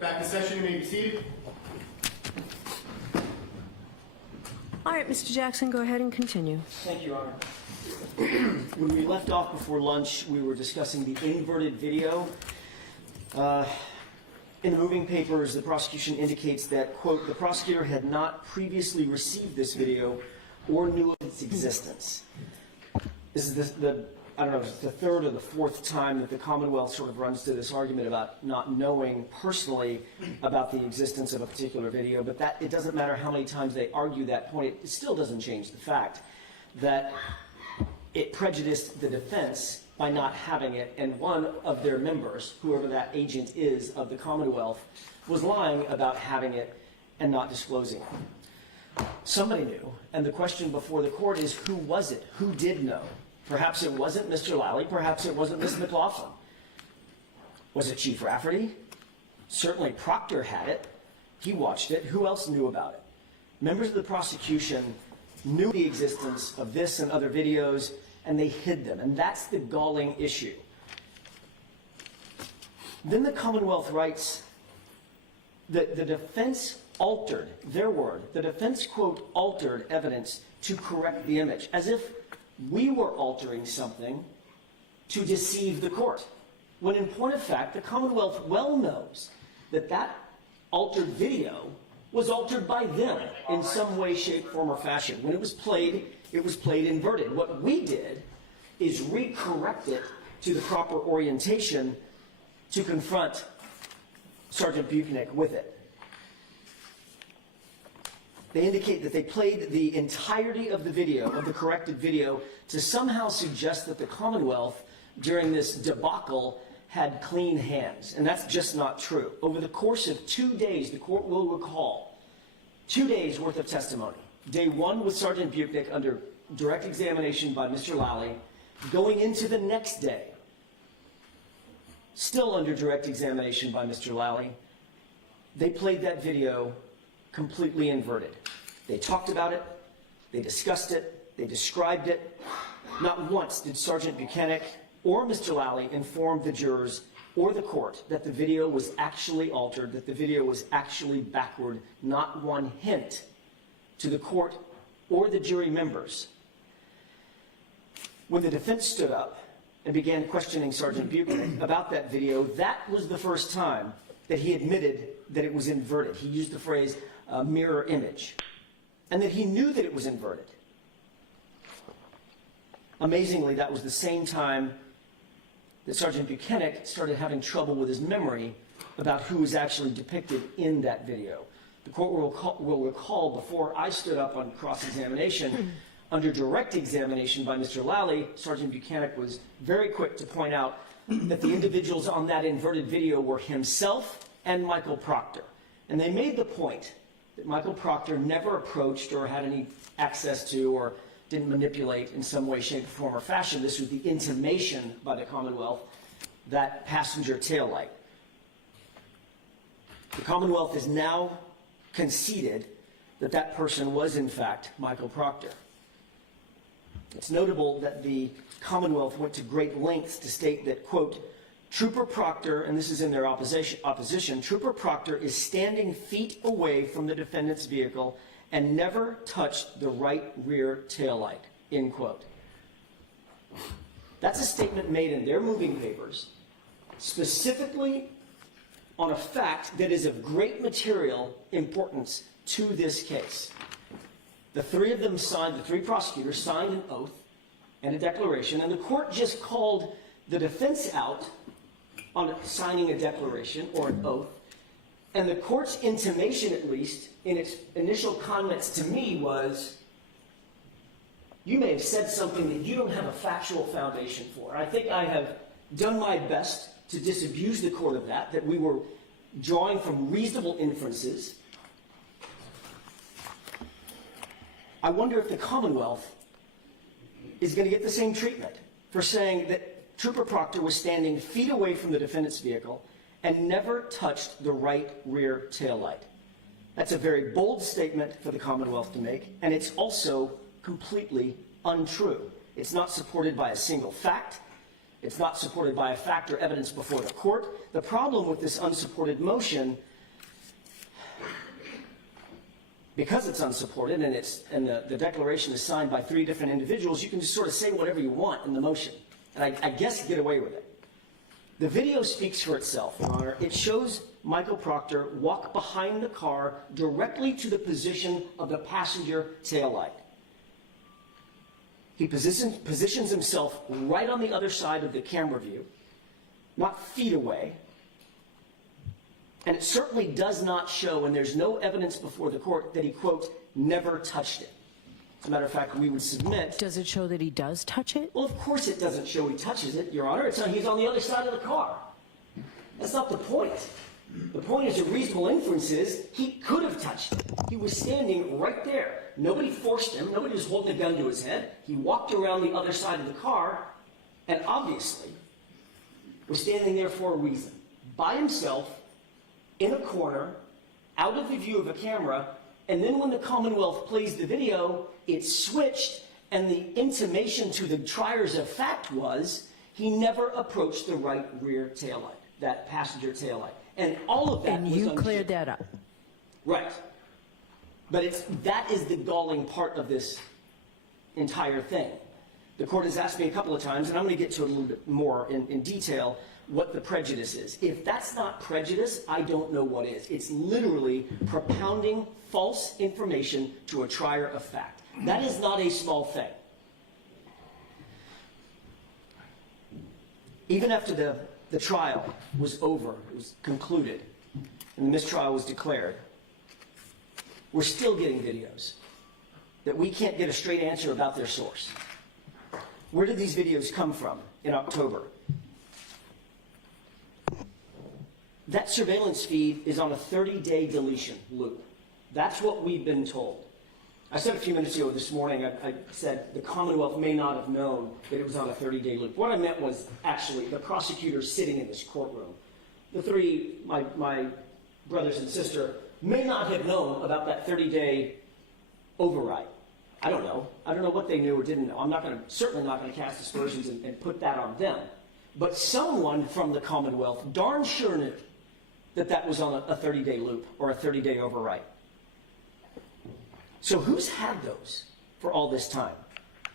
Court back in session. You may be seated. All right, Mr. Jackson, go ahead and continue. Thank you, Your Honor. When we left off before lunch, we were discussing the inverted video. In the moving papers, the prosecution indicates that, quote, the prosecutor had not previously received this video or knew of its existence. This is I don't know if it's the third or the fourth time that the Commonwealth sort of runs to this argument about not knowing personally about the existence of a particular video, but that it doesn't matter how many times they argue that point, it still doesn't change the fact that it prejudiced the defense by not having it, and one of their members, whoever that agent is of the Commonwealth, was lying about having it and not disclosing it. Somebody knew, and the question before the court is, who was it? Who did know? Perhaps it wasn't Mr. Lally, perhaps it wasn't Ms. McLaughlin. Was it Chief Rafferty? Certainly Proctor had it. He watched it. Who else knew about it? Members of the prosecution knew the existence of this and other videos, and they hid them, and that's the galling issue. Then the Commonwealth writes that the defense altered, their word, the defense, quote, altered evidence to correct the image, as if we were altering something to deceive the court. When in point of fact, the Commonwealth well knows that that altered video was altered by them in some way, shape, form, or fashion. When it was played inverted. What we did is recorrect it to the proper orientation to confront Sergeant Buchanan with it. They indicate that they played the entirety of the video, of the corrected video, to somehow suggest that the Commonwealth, during this debacle, had clean hands. And that's just not true. Over the course of 2 days, the court will recall 2 days worth of testimony. Day one with Sergeant Buchanan under direct examination by Mr. Lally, going into the next day, still under direct examination by Mr. Lally. They played that video completely inverted. They talked about it, they discussed it, they described it. Not once did Sergeant Buchanan or Mr. Lally inform the jurors or the court that the video was actually altered, that the video was actually backward. Not one hint to the court or the jury members. When the defense stood up and began questioning Sergeant Buchanan about that video, that was the first time that he admitted that it was inverted. He used the phrase mirror image, and that he knew that it was inverted. Amazingly, that was the same time that Sergeant Buchanan started having trouble with his memory about who was actually depicted in that video. The court will recall before I stood up on cross-examination, under direct examination by Mr. Lally, Sergeant Buchanan was very quick to point out that the individuals on that inverted video were himself and Michael Proctor. And they made the point that Michael Proctor never approached or had any access to or didn't manipulate in some way, shape, form, or fashion. This was the intimation by the Commonwealth, that passenger taillight. The Commonwealth has now conceded that that person was, in fact, Michael Proctor. It's notable that the Commonwealth went to great lengths to state that, quote, Trooper Proctor, and this is in their opposition, Trooper Proctor is standing feet away from the defendant's vehicle and never touched the right rear taillight, end quote. That's a statement made in their moving papers, specifically on a fact that is of great material importance to this case. The three of them signed, the three prosecutors signed an oath and a declaration, and the court just called the defense out on signing a declaration or an oath, and the court's intimation, at least, in its initial comments to me was, you may have said something that you don't have a factual foundation for. I think I have done my best to disabuse the court of that we were drawing from reasonable inferences. I wonder if the Commonwealth is going to get the same treatment for saying that Trooper Proctor was standing feet away from the defendant's vehicle and never touched the right rear taillight. That's a very bold statement for the Commonwealth to make, and it's also completely untrue. It's not supported by a single fact. It's not supported by a fact or evidence before the court. The problem with this unsupported motion because it's unsupported and the declaration is signed by 3 different individuals, you can just sort of say whatever you want in the motion. And I guess get away with it. The video speaks for itself, Your Honor. It shows Michael Proctor walk behind the car directly to the position of the passenger taillight. He positions himself right on the other side of the camera view, not feet away. And it certainly does not show, and there's no evidence before the court, that he, quote, never touched it. As a matter of fact, we would submit... Does it show that he does touch it? Well, of course it doesn't show he touches it, Your Honor. He's on the other side of the car. That's not the point. The point is, a reasonable inference is he could have touched it. He was standing right there. Nobody forced him. Nobody was holding a gun to his head. He walked around the other side of the car and obviously was standing there for a reason. By himself, in a corner, out of the view of a camera, and then when the Commonwealth plays the video, it switched, and the intimation to the triers of fact was he never approached the right rear taillight, that passenger taillight. And all of that was And you cleared that up. Right. But that is the galling part of this entire thing. The court has asked me a couple of times, and I'm going to get to it a little bit more in detail, what the prejudice is. If that's not prejudice, I don't know what is. It's literally propounding false information to a trier of fact. That is not a small thing. Even after the trial was over, it was concluded, and the mistrial was declared, we're still getting videos that we can't get a straight answer about their source. Where did these videos come from in October? That surveillance feed is on a 30-day deletion loop. That's what we've been told. I said a few minutes ago this morning, I said the Commonwealth may not have known that it was on a 30-day loop. What I meant was actually the prosecutors sitting in this courtroom. The 3, my brothers and sister, may not have known about that 30-day override. I don't know. I don't know what they knew or didn't know. I'm certainly not going to cast aspersions and put that on them. But someone from the Commonwealth darn sure knew that was on a 30-day loop or a 30-day override. So who's had those for all this time?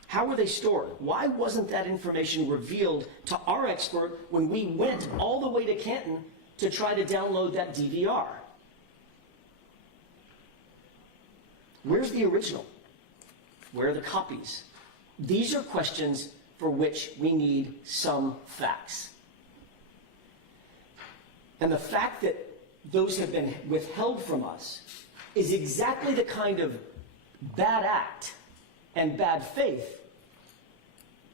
How were they stored? Why wasn't that information revealed to our expert when we went all the way to Canton to try to download that DVR? Where's the original? Where are the copies? These are questions for which we need some facts. And the fact that those have been withheld from us is exactly the kind of bad act and bad faith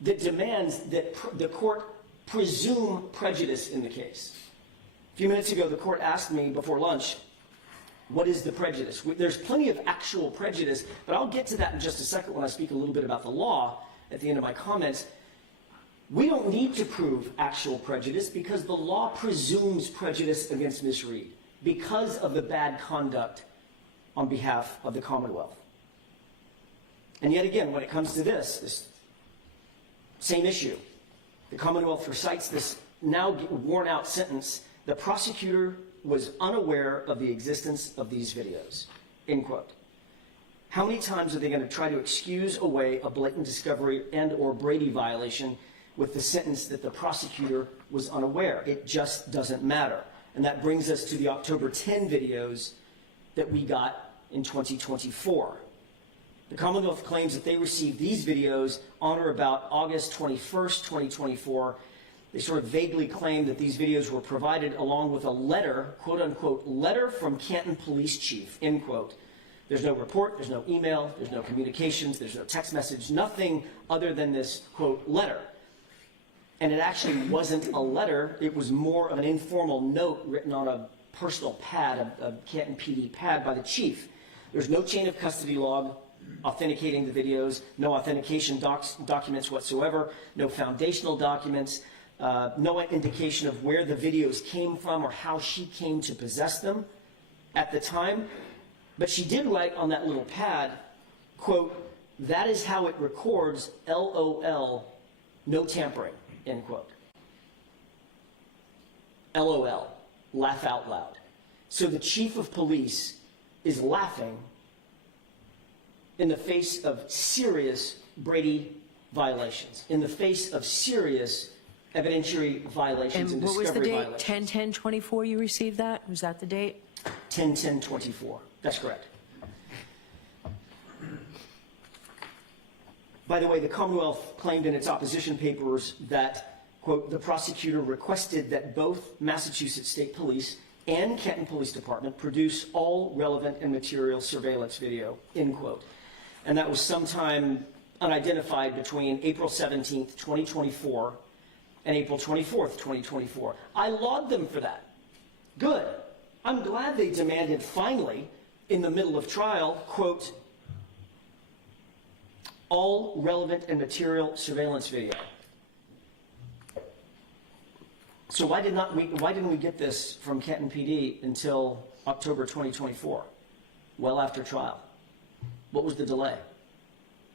that demands that the court presume prejudice in the case. A few minutes ago, the court asked me before lunch, what is the prejudice? There's plenty of actual prejudice, but I'll get to that in just a second when I speak a little bit about the law at the end of my comments. We don't need to prove actual prejudice because the law presumes prejudice against Ms. Reed because of the bad conduct on behalf of the Commonwealth. And yet again, when it comes to this same issue, the Commonwealth recites this now worn out sentence, the prosecutor was unaware of the existence of these videos, end quote. How many times are they going to try to excuse away a blatant discovery and or Brady violation with the sentence that the prosecutor was unaware? It just doesn't matter. And that brings us to the October 10 videos that we got in 2024. The Commonwealth claims that they received these videos on or about August 21st, 2024. They sort of vaguely claim that these videos were provided along with a letter, quote unquote, letter from Canton Police Chief, end quote. There's no report, there's no email, there's no communications, there's no text message, nothing other than this, quote, letter. And it actually wasn't a letter, it was more of an informal note written on a personal pad, a Canton PD pad by the chief. There's no chain of custody log authenticating the videos, no authentication documents whatsoever, no foundational documents, no indication of where the videos came from or how she came to possess them at the time. But she did write on that little pad, quote, that is how it records, LOL, no tampering, end quote. LOL, laugh out loud. So the chief of police is laughing in the face of serious Brady violations, in the face of serious evidentiary violations and And what was the discovery date? violations. 10/10/24 you received that? Was that the date? 10/10/24. That's correct. By the way, the Commonwealth claimed in its opposition papers that, quote, the prosecutor requested that both Massachusetts State Police and Canton Police Department produce all relevant and material surveillance video, end quote. And that was sometime unidentified between April 17th, 2024 and April 24th, 2024. I laud them for that. Good. I'm glad they demanded finally, in the middle of trial, quote, all relevant and material surveillance video. So why didn't we get this from Canton PD until October 2024, well after trial? What was the delay?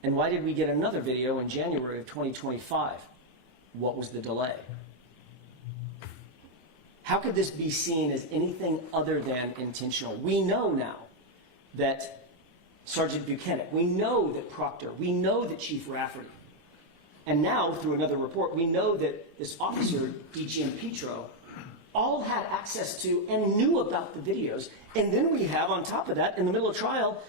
And why did we get another video in January of 2025? What was the delay? How could this be seen as anything other than intentional? We know now that Sergeant Buchanan, we know that Proctor, we know that Chief Rafferty, and now through another report, we know that this officer, DGM Petro, all had access to and knew about the videos. And then we have, on top of that, in the middle of trial,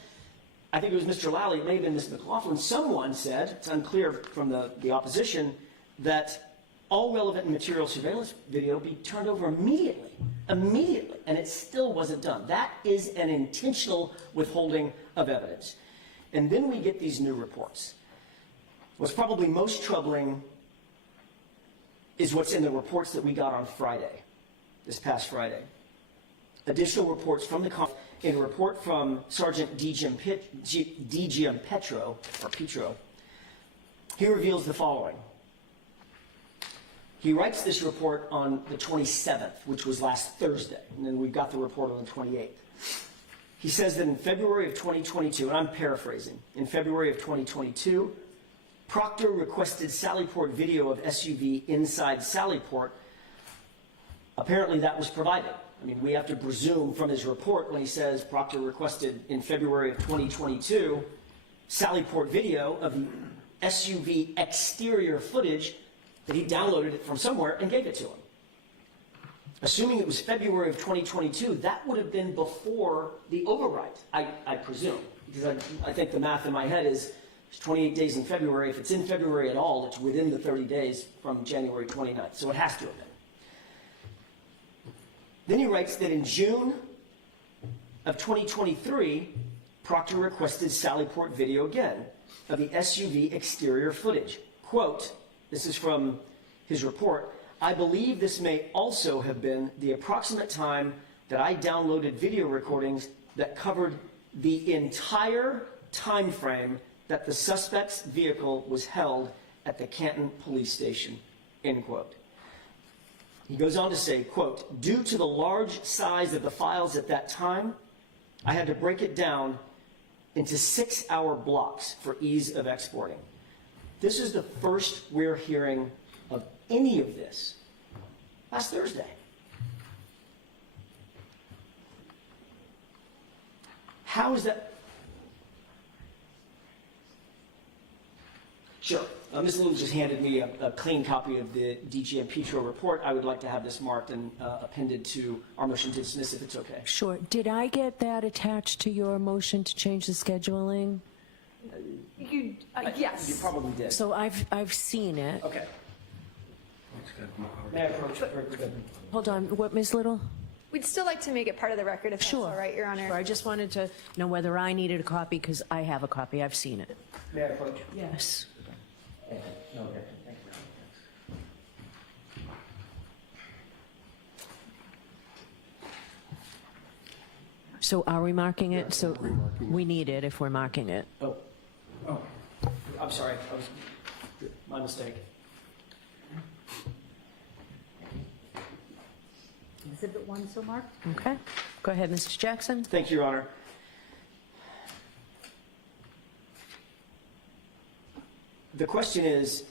I think it was Mr. Lally, it may have been Ms. McLaughlin, someone said, it's unclear from the opposition, that all relevant and material surveillance video be turned over immediately, and it still wasn't done. That is an intentional withholding of evidence. And then we get these new reports. What's probably most troubling is what's in the reports that we got on Friday, this past Friday. Additional reports from in a report from Sergeant DGM Petro, he reveals the following. He writes this report on the 27th, which was last Thursday, and then we got the report on the 28th. He says that in February of 2022, and I'm paraphrasing, in February of 2022, Proctor requested Sallyport video of SUV inside Sallyport. Apparently that was provided. I mean, we have to presume from his report when he says Proctor requested in February of 2022 Sallyport video of the SUV exterior footage that he downloaded it from somewhere and gave it to him. Assuming it was February of 2022, that would have been before the overwrite, I presume. Because I think the math in my head is it's 28 days in February. If it's in February at all, it's within the 30 days from January 29th. So it has to have been. Then he writes that in June of 2023, Proctor requested Sallyport video again of the SUV exterior footage. Quote, this is from his report, I believe this may also have been the approximate time that I downloaded video recordings that covered the entire time frame that the suspect's vehicle was held at the Canton police station, end quote. He goes on to say, quote, due to the large size of the files at that time, I had to break it down into 6-hour blocks for ease of exporting. This is the first we're hearing of any of this last Thursday. How is that? Sure. Ms. Little just handed me a clean copy of the DGM Petro report. I would like to have this marked and appended to our motion to dismiss if it's okay. Sure. Did I get that attached to your motion to change the scheduling? Yes. You probably did. So I've seen it. Okay. May I approach? Hold on. What, Ms. Little? We'd still like to make it part of the record if Sure. that's all right, Your Honor. Sure. I just wanted to know whether I needed a copy because I have a copy. I've seen it. May I approach? Yes. No, okay. Thank you. So are we marking it? So we need it if we're marking it. Oh, I'm sorry. My mistake. Exhibit 1 so marked. Okay. Go ahead, Mr. Jackson. Thank you, Your Honor. The question is,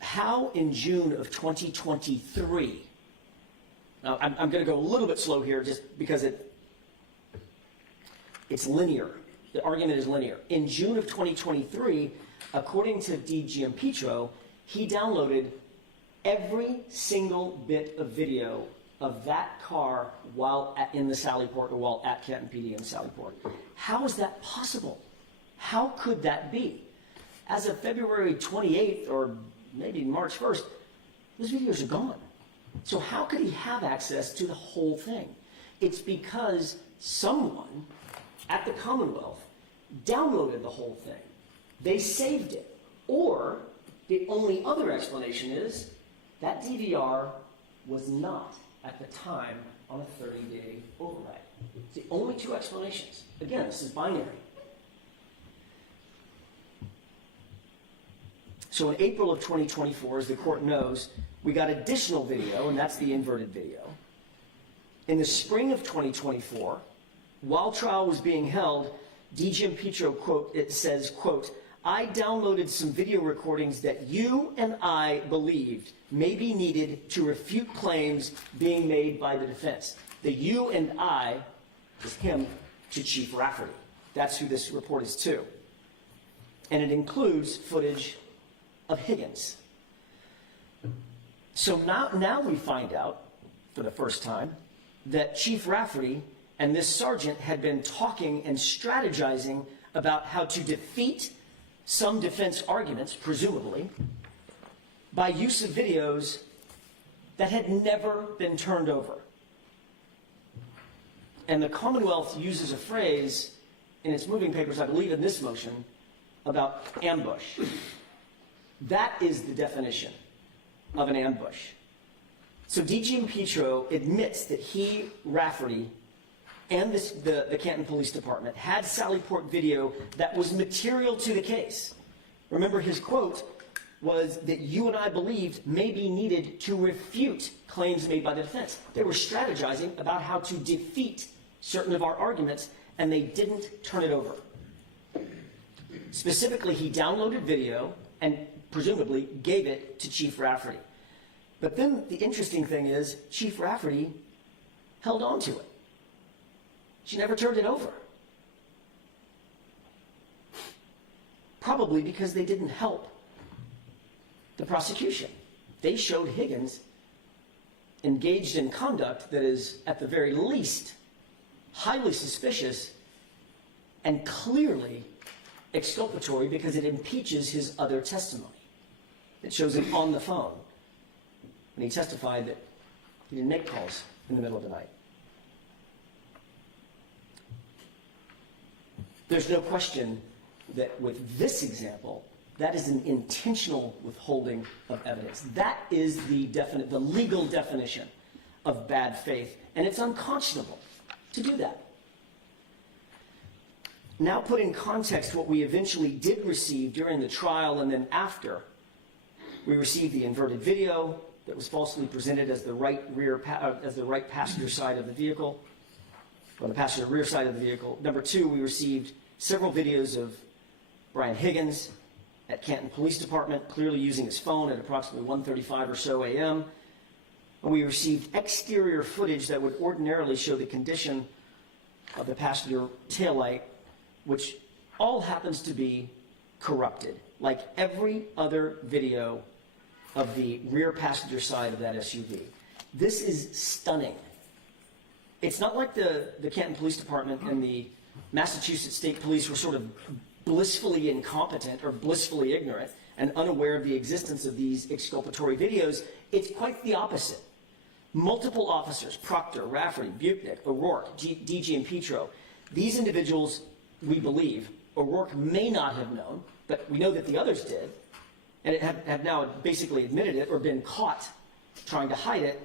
how in June of 2023, now I'm going to go a little bit slow here just because it's linear. the argument is linear. In June of 2023, according to DiGiampetro, he downloaded every single bit of video of that car while in the Sallyport or while at Canton PD in Sallyport. How is that possible? How could that be? As of February 28th or maybe March 1st, those videos are gone. So how could he have access to the whole thing? It's because someone at the Commonwealth downloaded the whole thing. They saved it. Or the only other explanation is that DVR was not at the time on a 30-day override. It's the only two explanations. Again, this is binary. So in April of 2024, as the court knows, we got additional video, and that's the inverted video. In the spring of 2024, while trial was being held, DiGiampetro, quote, it says, quote, I downloaded some video recordings that you and I believed may be needed to refute claims being made by the defense. The you and I is him to Chief Rafferty. That's who this report is to. And it includes footage of Higgins. So now we find out, for the first time, that Chief Rafferty and this sergeant had been talking and strategizing about how to defeat some defense arguments, presumably, by use of videos that had never been turned over. And the Commonwealth uses a phrase in its moving papers, I believe in this motion, about ambush. That is the definition of an ambush. So DiGiampetro admits that he, Rafferty, and the Canton Police Department had Sallyport video that was material to the case. Remember, his quote was that you and I believed may be needed to refute claims made by the defense. They were strategizing about how to defeat certain of our arguments, and they didn't turn it over. Specifically, he downloaded video and presumably gave it to Chief Rafferty. But then the interesting thing is Chief Rafferty held on to it. She never turned it over. Probably because they didn't help the prosecution. They showed Higgins engaged in conduct that is, at the very least, highly suspicious and clearly exculpatory because it impeaches his other testimony. It shows him on the phone when he testified that he didn't make calls in the middle of the night. There's no question that with this example, that is an intentional withholding of evidence. That is the legal definition of bad faith, and it's unconscionable to do that. Now put in context what we eventually did receive during the trial and then after. We received the inverted video that was falsely presented as the right passenger side of the vehicle, or the passenger rear side of the vehicle. Number two, we received several videos of Brian Higgins at Canton Police Department, clearly using his phone at approximately 1:35 or so a.m. And we received exterior footage that would ordinarily show the condition of the passenger taillight, which all happens to be corrupted, like every other video of the rear passenger side of that SUV. This is stunning. It's not like the Canton Police Department and the Massachusetts State Police were sort of blissfully incompetent or blissfully ignorant and unaware of the existence of these exculpatory videos. It's quite the opposite. Multiple officers, Proctor, Rafferty, Buchnick, O'Rourke, DiGiampetro, these individuals, we believe, O'Rourke may not have known, but we know that the others did, and have now basically admitted it or been caught trying to hide it.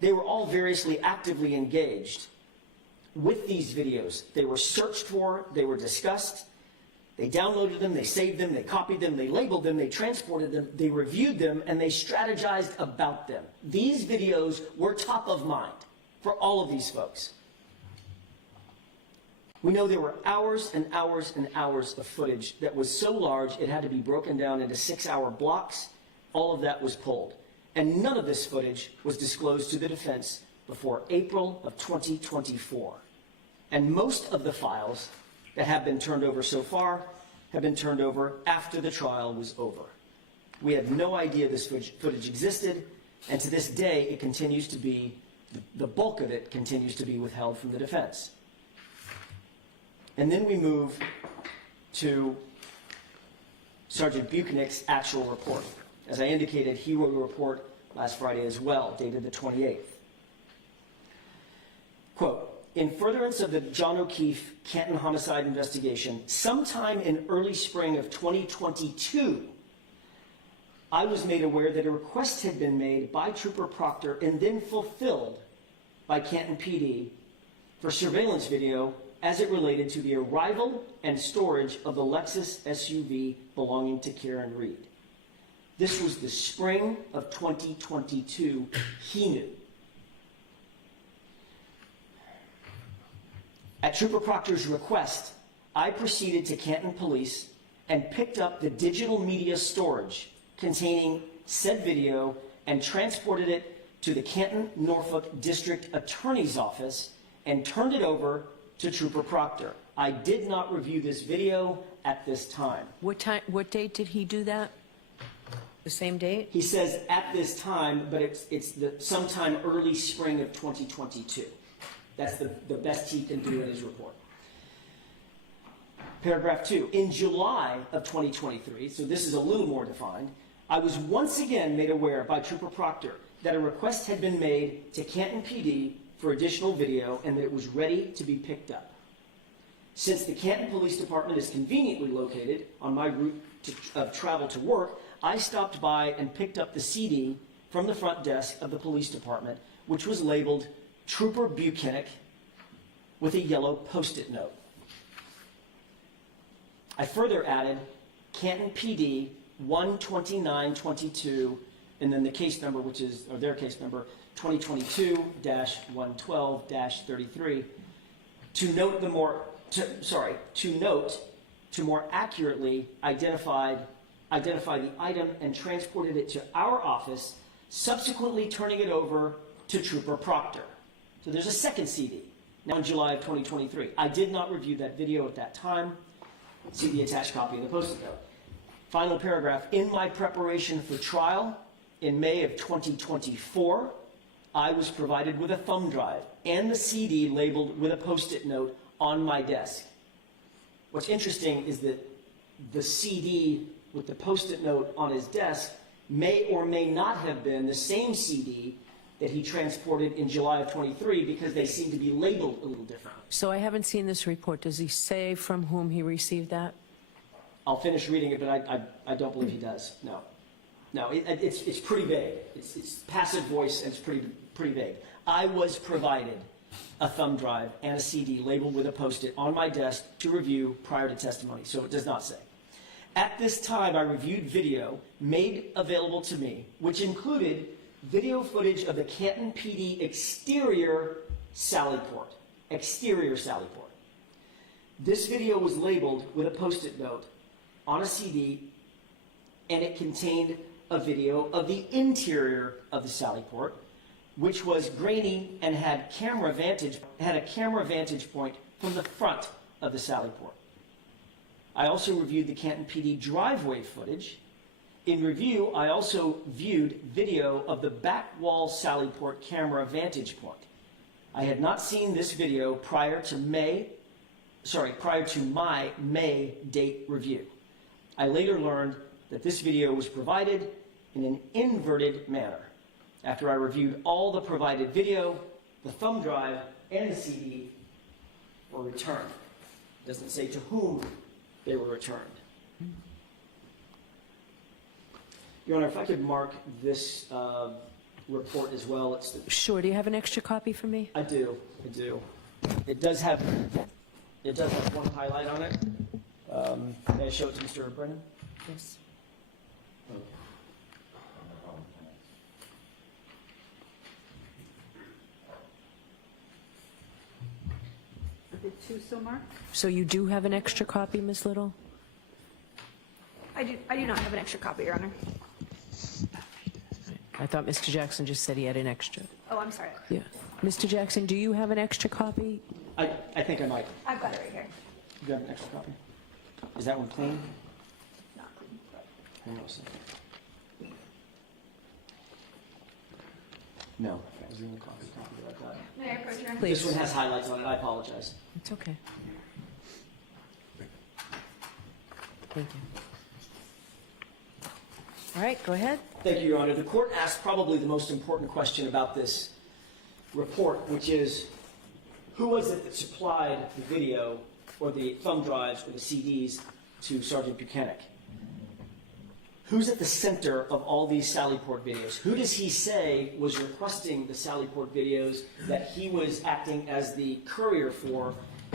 They were all variously actively engaged with these videos. They were searched for, they were discussed, they downloaded them, they saved them, they copied them, they labeled them, they transported them, they reviewed them, and they strategized about them. These videos were top of mind for all of these folks. We know there were hours and hours and hours of footage that was so large it had to be broken down into 6-hour blocks. All of that was pulled. And none of this footage was disclosed to the defense before April of 2024. And most of the files that have been turned over so far have been turned over after the trial was over. We had no idea this footage existed, and to this day, it continues to be, the bulk of it continues to be withheld from the defense. And then we move to Sergeant Buchanan's actual report. As I indicated, he wrote a report last Friday as well, dated the 28th. Quote, in furtherance of the John O'Keefe Canton homicide investigation, sometime in early spring of 2022, I was made aware that a request had been made by Trooper Proctor and then fulfilled by Canton PD for surveillance video as it related to the arrival and storage of the Lexus SUV belonging to Karen Reed. This was the spring of 2022, he knew. At Trooper Proctor's request, I proceeded to Canton Police and picked up the digital media storage containing said video and transported it to the Canton, Norfolk District Attorney's Office and turned it over to Trooper Proctor. I did not review this video at this time. What date did he do that? The same date? He says at this time, but it's sometime early spring of 2022. That's the best he can do in his report. Paragraph 2. In July of 2023, so this is a little more defined, I was once again made aware by Trooper Proctor that a request had been made to Canton PD for additional video and that it was ready to be picked up. Since the Canton Police Department is conveniently located on my route of travel to work, I stopped by and picked up the CD from the front desk of the police department, which was labeled Trooper Buchanan with a yellow Post-it note. I further added Canton PD 12922 and then the case number, which is, or their case number, 2022-112-33, to note to more accurately identify the item and transported it to our office, subsequently turning it over to Trooper Proctor. So there's a second CD, now in July of 2023. I did not review that video at that time. See the attached copy of the Post-it note. Final paragraph, in my preparation for trial in May of 2024, I was provided with a thumb drive and the CD labeled with a Post-it note on my desk. What's interesting is that the CD with the Post-it note on his desk may or may not have been the same CD that he transported in July of 23 because they seem to be labeled a little different. So I haven't seen this report. Does he say from whom he received that? I'll finish reading it, but I don't believe he does. No. No, it's pretty vague. It's passive voice and it's pretty vague. I was provided a thumb drive and a CD labeled with a Post-it on my desk to review prior to testimony, so it does not say. At this time, I reviewed video made available to me, which included video footage of the Canton PD exterior Sally Port. Exterior Sally Port. This video was labeled with a Post-it note on a CD, and it contained a video of the interior of the Sally Port, which was grainy and had a camera vantage point from the front of the Sally Port. I also reviewed the Canton PD driveway footage. In review, I also viewed video of the back wall Sally Port camera vantage point. I had not seen this video prior to my May date review. I later learned that this video was provided in an inverted manner. After I reviewed all the provided video, the thumb drive and the CD were returned. It doesn't say to whom they were returned. Your Honor, if I could mark this report as well. Sure. Do you have an extra copy for me? I do. It does have one highlight on it. May I show it to Mr. Brennan? Yes. Are there two so marked? So you do have an extra copy, Ms. Little? I do not have an extra copy, Your Honor. I thought Mr. Jackson just said he had an extra. Oh, I'm sorry. Yeah. Mr. Jackson, do you have an extra copy? I think I might. I've got it right here. You got an extra copy? Is that one clean? Not clean, but- Hang on a second. No, that was the only copy that I got. May I approach your honor? This one has highlights on it, I apologize. It's okay. Thank you. All right, go ahead. Thank you, Your Honor. The court asked probably the most important question about this report, which is, who was it that supplied the video or the thumb drives or the CDs to Sergeant Buchanan? Who's at the center of all these Sallyport videos? Who does he say was requesting the Sallyport videos that he was acting as the courier for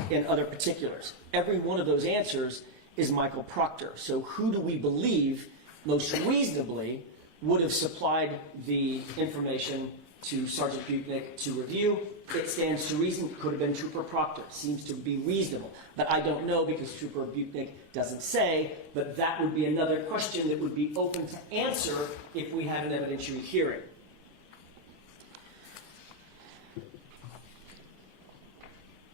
in other particulars? Every one of those answers is Michael Proctor. So who do we believe most reasonably would have supplied the information to Sergeant Buchanan to review? It stands to reason it could have been Trooper Proctor. Seems to be reasonable. But I don't know because Trooper Buchanan doesn't say, but that would be another question that would be open to answer if we had an evidentiary hearing.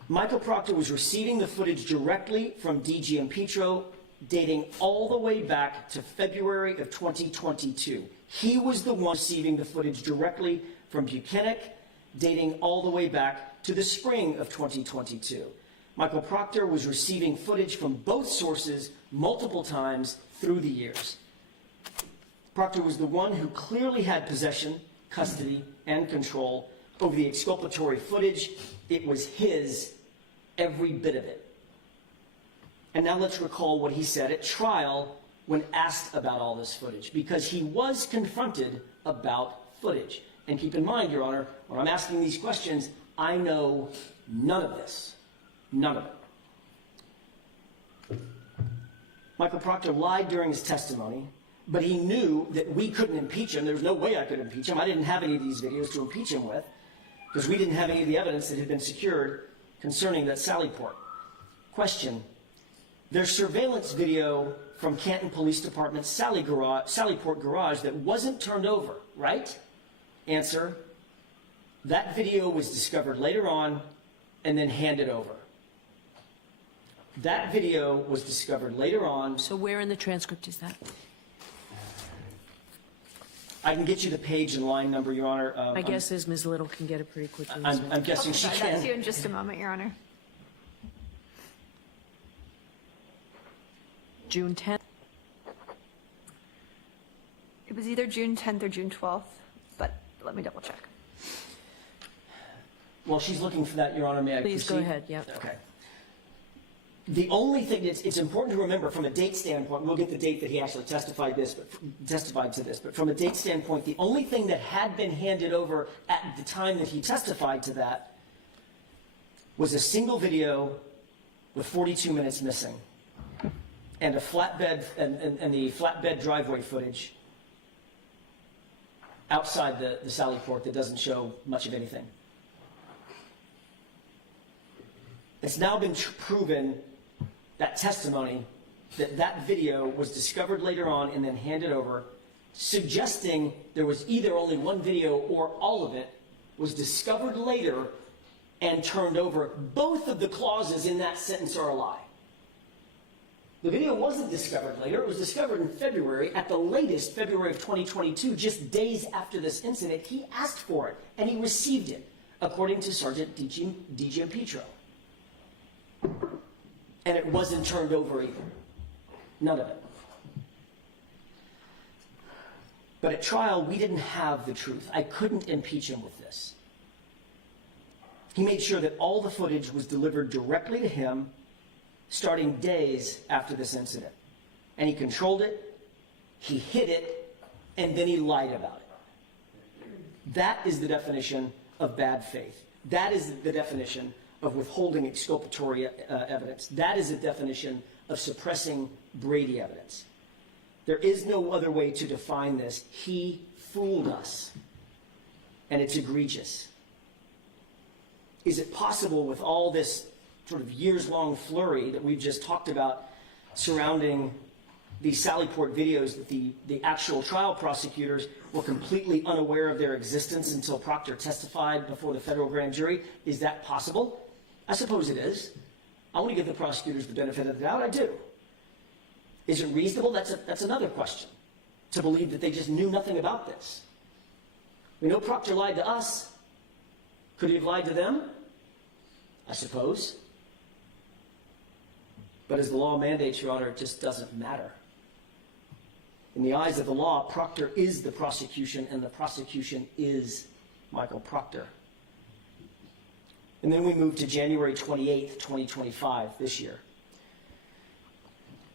Michael Proctor was receiving the footage directly from DG and Petro, dating all the way back to February of 2022. He was the one receiving the footage directly from Buchanan, dating all the way back to the spring of 2022. Michael Proctor was receiving footage from both sources multiple times through the years. Proctor was the one who clearly had possession, custody, and control over the exculpatory footage. It was his, every bit of it. And now let's recall what he said at trial when asked about all this footage, because he was confronted about footage. And keep in mind, Your Honor, when I'm asking these questions, I know none of this. None of it. Michael Proctor lied during his testimony, but he knew that we couldn't impeach him. There was no way I could impeach him. I didn't have any of these videos to impeach him with, because we didn't have any of the evidence that had been secured concerning that Sallyport. Question. There's surveillance video from Canton Police Department's Sallyport garage that wasn't turned over, right? Answer. That video was discovered later on and then handed over. That video was discovered later on. So where in the transcript is that? I can get you the page and line number, Your Honor. My guess is Ms. Little can get it pretty quickly. I'm guessing I'll she provide that to you can. in just a moment, Your Honor. June 10th? It was either June 10th or June 12th, but let me double check. While she's looking for that, Your Honor, may I proceed? Please go ahead, yeah. Okay. The only thing that's it's important to remember from a date standpoint, we'll get the date that he actually testified to this, but from a date standpoint, the only thing that had been handed over at the time that he testified to that was a single video with 42 minutes missing and a flatbed and the flatbed driveway footage outside the Sallyport that doesn't show much of anything. It's now been proven, that testimony, that that video was discovered later on and then handed over, suggesting there was either only one video or all of it was discovered later and turned over. Both of the clauses in that sentence are a lie. The video wasn't discovered later. It was discovered in February, at the latest, February of 2022, just days after this incident. He asked for it, and he received it, according to Sergeant DG Petro. And it wasn't turned over either. None of it. But at trial, we didn't have the truth. I couldn't impeach him with this. He made sure that all the footage was delivered directly to him, starting days after this incident. And he controlled it, he hid it, and then he lied about it. That is the definition of bad faith. That is the definition of withholding exculpatory evidence. That is a definition of suppressing Brady evidence. There is no other way to define this. He fooled us, and it's egregious. Is it possible with all this sort of years-long flurry that we've just talked about surrounding these Sallyport videos that the actual trial prosecutors were completely unaware of their existence until Proctor testified before the federal grand jury? Is that possible? I suppose it is. I want to give the prosecutors the benefit of the doubt. I do. Is it reasonable? That's another question. To believe that they just knew nothing about this. We know Proctor lied to us. Could he have lied to them? I suppose. But as the law mandates, Your Honor, it just doesn't matter. In the eyes of the law, Proctor is the prosecution, and the prosecution is Michael Proctor. And then we move to January 28th, 2025, this year.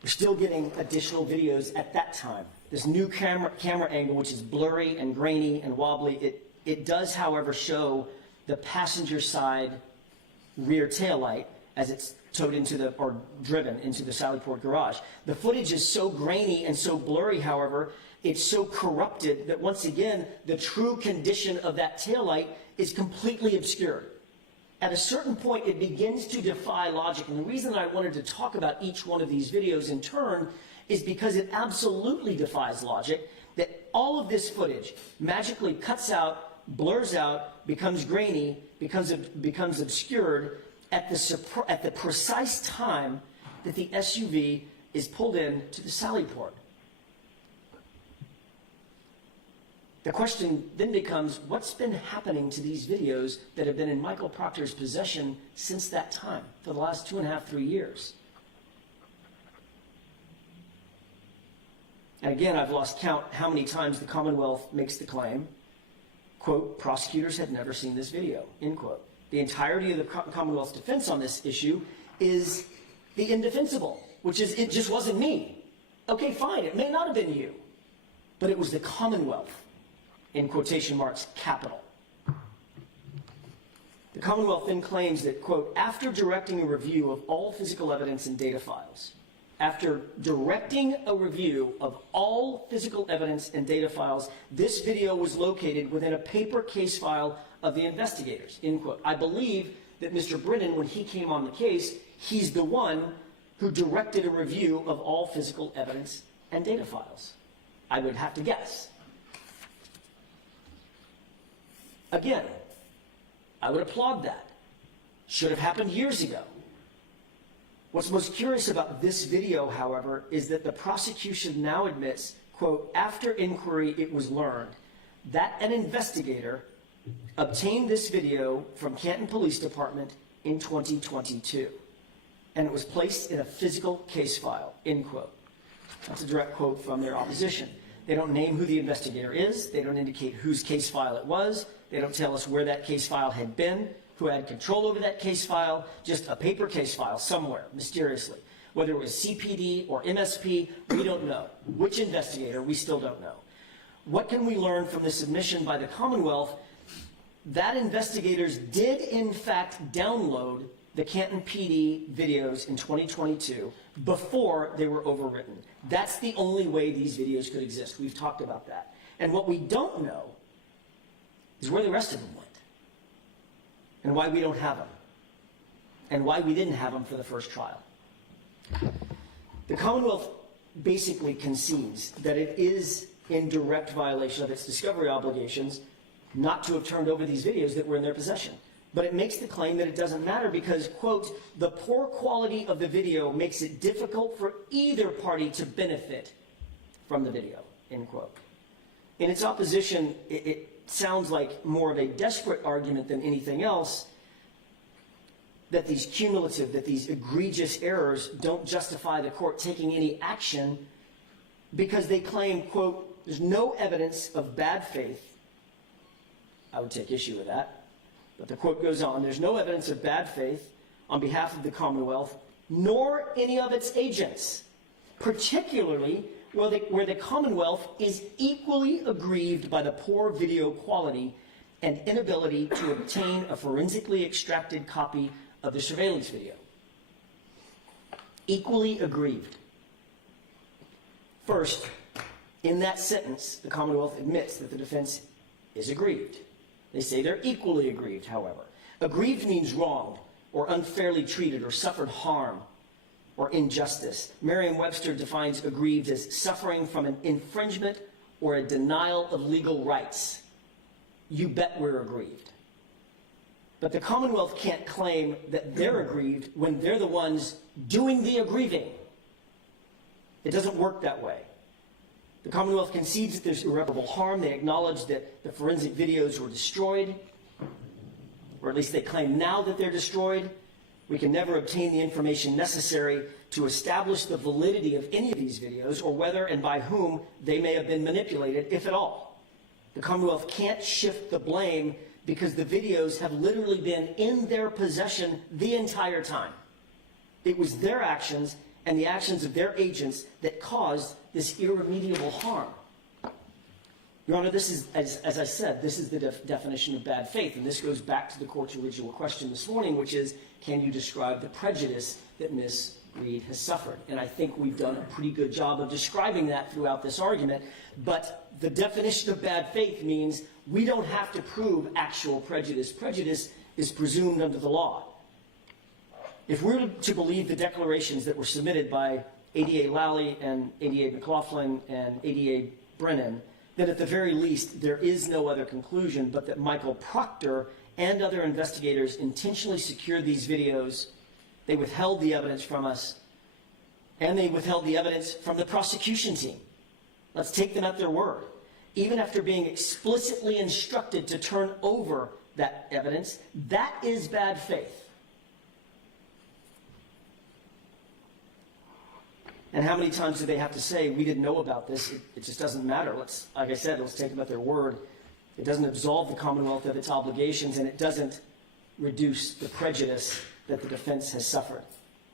We're still getting additional videos at that time. This new camera angle, which is blurry and grainy and wobbly, it does, however, show the passenger side rear taillight as it's towed into or driven into the Sallyport garage. The footage is so grainy and so blurry, however, it's so corrupted that once again, the true condition of that taillight is completely obscured. At a certain point, it begins to defy logic. And the reason I wanted to talk about each one of these videos in turn is because it absolutely defies logic that all of this footage magically cuts out, blurs out, becomes grainy, becomes obscured at the precise time that the SUV is pulled in to the Sallyport. The question then becomes, what's been happening to these videos that have been in Michael Proctor's possession since that time, for the last 2.5, 3 years? And again, I've lost count how many times the Commonwealth makes the claim, quote, prosecutors had never seen this video, end quote. The entirety of the Commonwealth's defense on this issue is the indefensible, which is, it just wasn't me. Okay, fine, it may not have been you, but it was the Commonwealth, in quotation marks, capital. The Commonwealth then claims that, quote, after directing a review of all physical evidence and data files, after directing a review of all physical evidence and data files, this video was located within a paper case file of the investigators, end quote. I believe that Mr. Brennan, when he came on the case, he's the one who directed a review of all physical evidence and data files. I would have to guess. Again, I would applaud that. Should have happened years ago. What's most curious about this video, however, is that the prosecution now admits, quote, after inquiry it was learned that an investigator obtained this video from Canton Police Department in 2022, and it was placed in a physical case file, end quote. That's a direct quote from their opposition. They don't name who the investigator is. They don't indicate whose case file it was. They don't tell us where that case file had been, who had control over that case file, just a paper case file somewhere, mysteriously. Whether it was CPD or MSP, we don't know. Which investigator, we still don't know. What can we learn from the submission by the Commonwealth? That investigators did, in fact, download the Canton PD videos in 2022 before they were overwritten. That's the only way these videos could exist. We've talked about that. And what we don't know is where the rest of them went, and why we don't have them, and why we didn't have them for the first trial. The Commonwealth basically concedes that it is in direct violation of its discovery obligations not to have turned over these videos that were in their possession. But it makes the claim that it doesn't matter because, quote, the poor quality of the video makes it difficult for either party to benefit from the video, end quote. In its opposition, it sounds like more of a desperate argument than anything else that these cumulative, that these egregious errors don't justify the court taking any action because they claim, quote, there's no evidence of bad faith. I would take issue with that. But the quote goes on, there's no evidence of bad faith on behalf of the Commonwealth, nor any of its agents, particularly where the Commonwealth is equally aggrieved by the poor video quality and inability to obtain a forensically extracted copy of the surveillance video. Equally aggrieved. First, in that sentence, the Commonwealth admits that the defense is aggrieved. They say they're equally aggrieved, however. Aggrieved means wronged or unfairly treated or suffered harm or injustice. Merriam-Webster defines aggrieved as suffering from an infringement or a denial of legal rights. You bet we're aggrieved. But the Commonwealth can't claim that they're aggrieved when they're the ones doing the aggrieving. It doesn't work that way. The Commonwealth concedes that there's irreparable harm. They acknowledge that the forensic videos were destroyed, or at least they claim now that they're destroyed. We can never obtain the information necessary to establish the validity of any of these videos or whether and by whom they may have been manipulated, if at all. The Commonwealth can't shift the blame because the videos have literally been in their possession the entire time. It was their actions and the actions of their agents that caused this irremediable harm. Your Honor, this is, as I said, this is the definition of bad faith, and this goes back to the court's original question this morning, which is, can you describe the prejudice that Ms. Reed has suffered? And I think we've done a pretty good job of describing that throughout this argument, but the definition of bad faith means we don't have to prove actual prejudice. Prejudice is presumed under the law. If we're to believe the declarations that were submitted by ADA Lally and ADA McLaughlin and ADA Brennan, then at the very least there is no other conclusion but that Michael Proctor and other investigators intentionally secured these videos. They withheld the evidence from us, and they withheld the evidence from the prosecution team. Let's take them at their word. Even after being explicitly instructed to turn over that evidence, that is bad faith. And how many times do they have to say, we didn't know about this, it just doesn't matter. Like I said, let's take them at their word. It doesn't absolve the Commonwealth of its obligations, and it doesn't reduce the prejudice that the defense has suffered.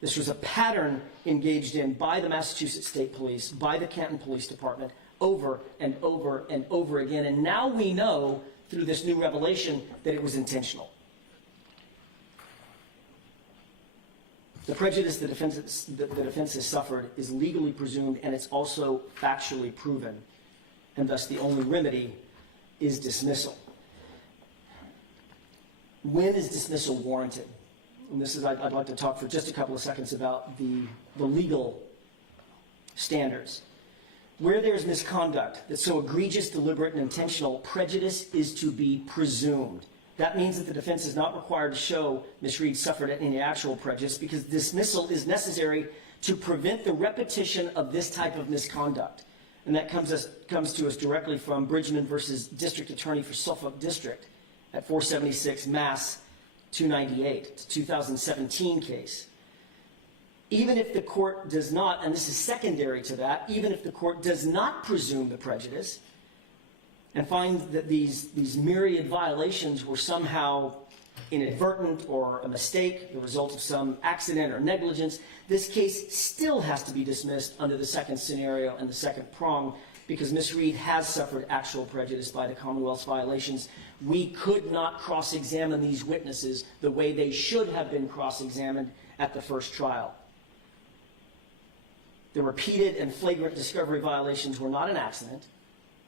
This was a pattern engaged in by the Massachusetts State Police, by the Canton Police Department, over and over and over again. And now we know, through this new revelation, that it was intentional. The prejudice the defense has suffered is legally presumed, and it's also factually proven. And thus the only remedy is dismissal. When is dismissal warranted? And this is, I'd like to talk for just a couple of seconds about the legal standards. Where there's misconduct that's so egregious, deliberate, and intentional, prejudice is to be presumed. That means that the defense is not required to show Ms. Reed suffered any actual prejudice, because dismissal is necessary to prevent the repetition of this type of misconduct. And that comes to us directly from Bridgman versus District Attorney for Suffolk District at 476 Mass 298. It's a 2017 case. Even if the court does not, and this is secondary to that, even if the court does not presume the prejudice and finds that these myriad violations were somehow inadvertent or a mistake, the result of some accident or negligence, this case still has to be dismissed under the second scenario and the second prong, because Ms. Reed has suffered actual prejudice by the Commonwealth's violations. We could not cross-examine these witnesses the way they should have been cross-examined at the first trial. The repeated and flagrant discovery violations were not an accident.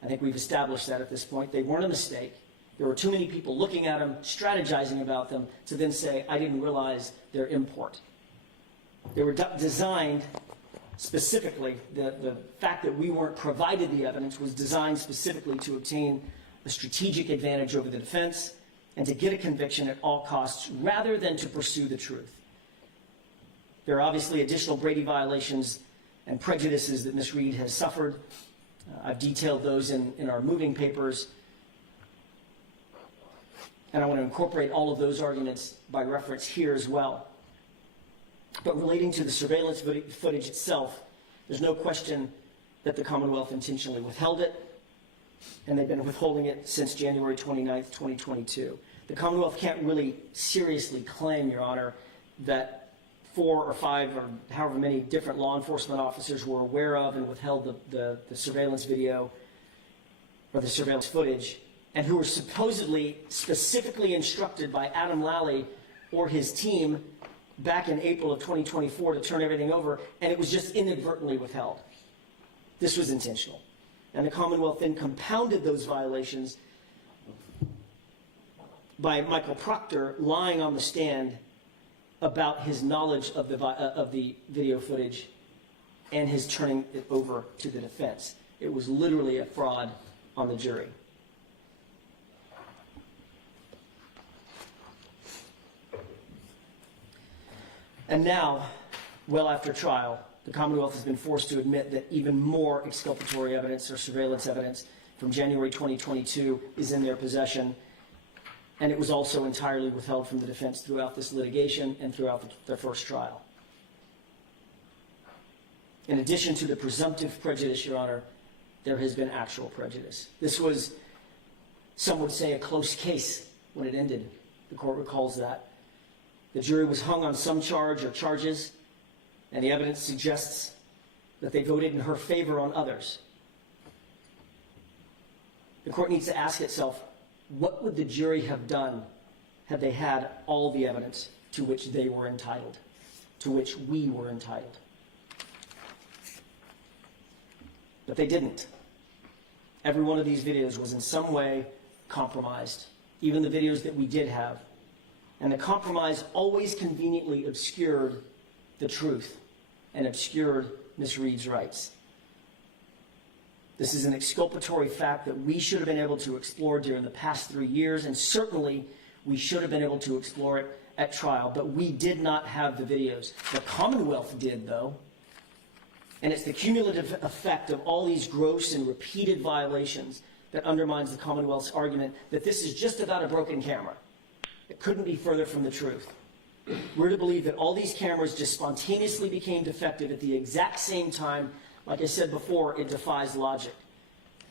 I think we've established that at this point. They weren't a mistake. There were too many people looking at them, strategizing about them, to then say, I didn't realize their import. They were designed specifically, the fact that we weren't provided the evidence was designed specifically to obtain a strategic advantage over the defense and to get a conviction at all costs rather than to pursue the truth. There are obviously additional Brady violations and prejudices that Ms. Reed has suffered. I've detailed those in our moving papers. And I want to incorporate all of those arguments by reference here as well. But relating to the surveillance footage itself, there's no question that the Commonwealth intentionally withheld it, and they've been withholding it since January 29th, 2022. The Commonwealth can't really seriously claim, Your Honor, that 4 or 5 or however many different law enforcement officers were aware of and withheld the surveillance video or the surveillance footage, and who were supposedly specifically instructed by Adam Lally or his team back in April of 2024 to turn everything over, and it was just inadvertently withheld. This was intentional. And the Commonwealth then compounded those violations by Michael Proctor lying on the stand about his knowledge of the video footage and his turning it over to the defense. It was literally a fraud on the jury. And now, well after trial, the Commonwealth has been forced to admit that even more exculpatory evidence or surveillance evidence from January 2022 is in their possession, and it was also entirely withheld from the defense throughout this litigation and throughout their first trial. In addition to the presumptive prejudice, Your Honor, there has been actual prejudice. This was, some would say, a close case when it ended. The court recalls that. The jury was hung on some charge or charges, and the evidence suggests that they voted in her favor on others. The court needs to ask itself, what would the jury have done had they had all the evidence to which they were entitled, to which we were entitled? But they didn't. Every one of these videos was in some way compromised, even the videos that we did have. And the compromise always conveniently obscured the truth and obscured Ms. Reed's rights. This is an exculpatory fact that we should have been able to explore during the past 3 years, and certainly we should have been able to explore it at trial, but we did not have the videos. The Commonwealth did, though, and it's the cumulative effect of all these gross and repeated violations that undermines the Commonwealth's argument that this is just about a broken camera. It couldn't be further from the truth. We're to believe that all these cameras just spontaneously became defective at the exact same time. Like I said before, it defies logic.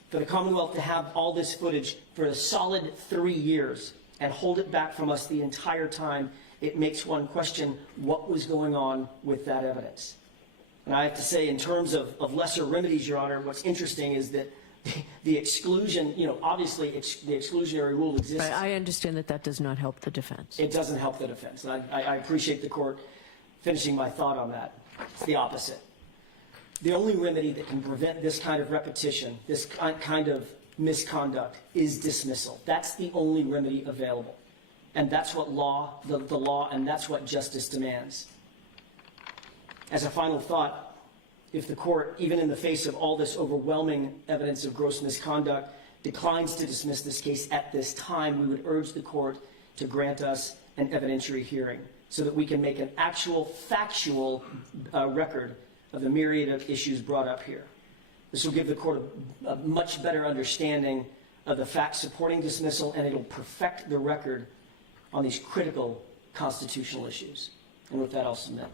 For the Commonwealth to have all this footage for a solid 3 years and hold it back from us the entire time, it makes one question what was going on with that evidence. And I have to say, in terms of lesser remedies, Your Honor, what's interesting is that the exclusion, obviously the exclusionary rule exists. I understand that that does not help the defense. It doesn't help the defense. And I appreciate the court finishing my thought on that. It's the opposite. The only remedy that can prevent this kind of repetition, this kind of misconduct, is dismissal. That's the only remedy available. And that's what the law, and that's what justice demands. As a final thought, if the court, even in the face of all this overwhelming evidence of gross misconduct, declines to dismiss this case at this time, we would urge the court to grant us an evidentiary hearing so that we can make an actual factual record of the myriad of issues brought up here. This will give the court a much better understanding of the facts supporting dismissal, and it'll perfect the record on these critical constitutional issues. And with that, I'll submit.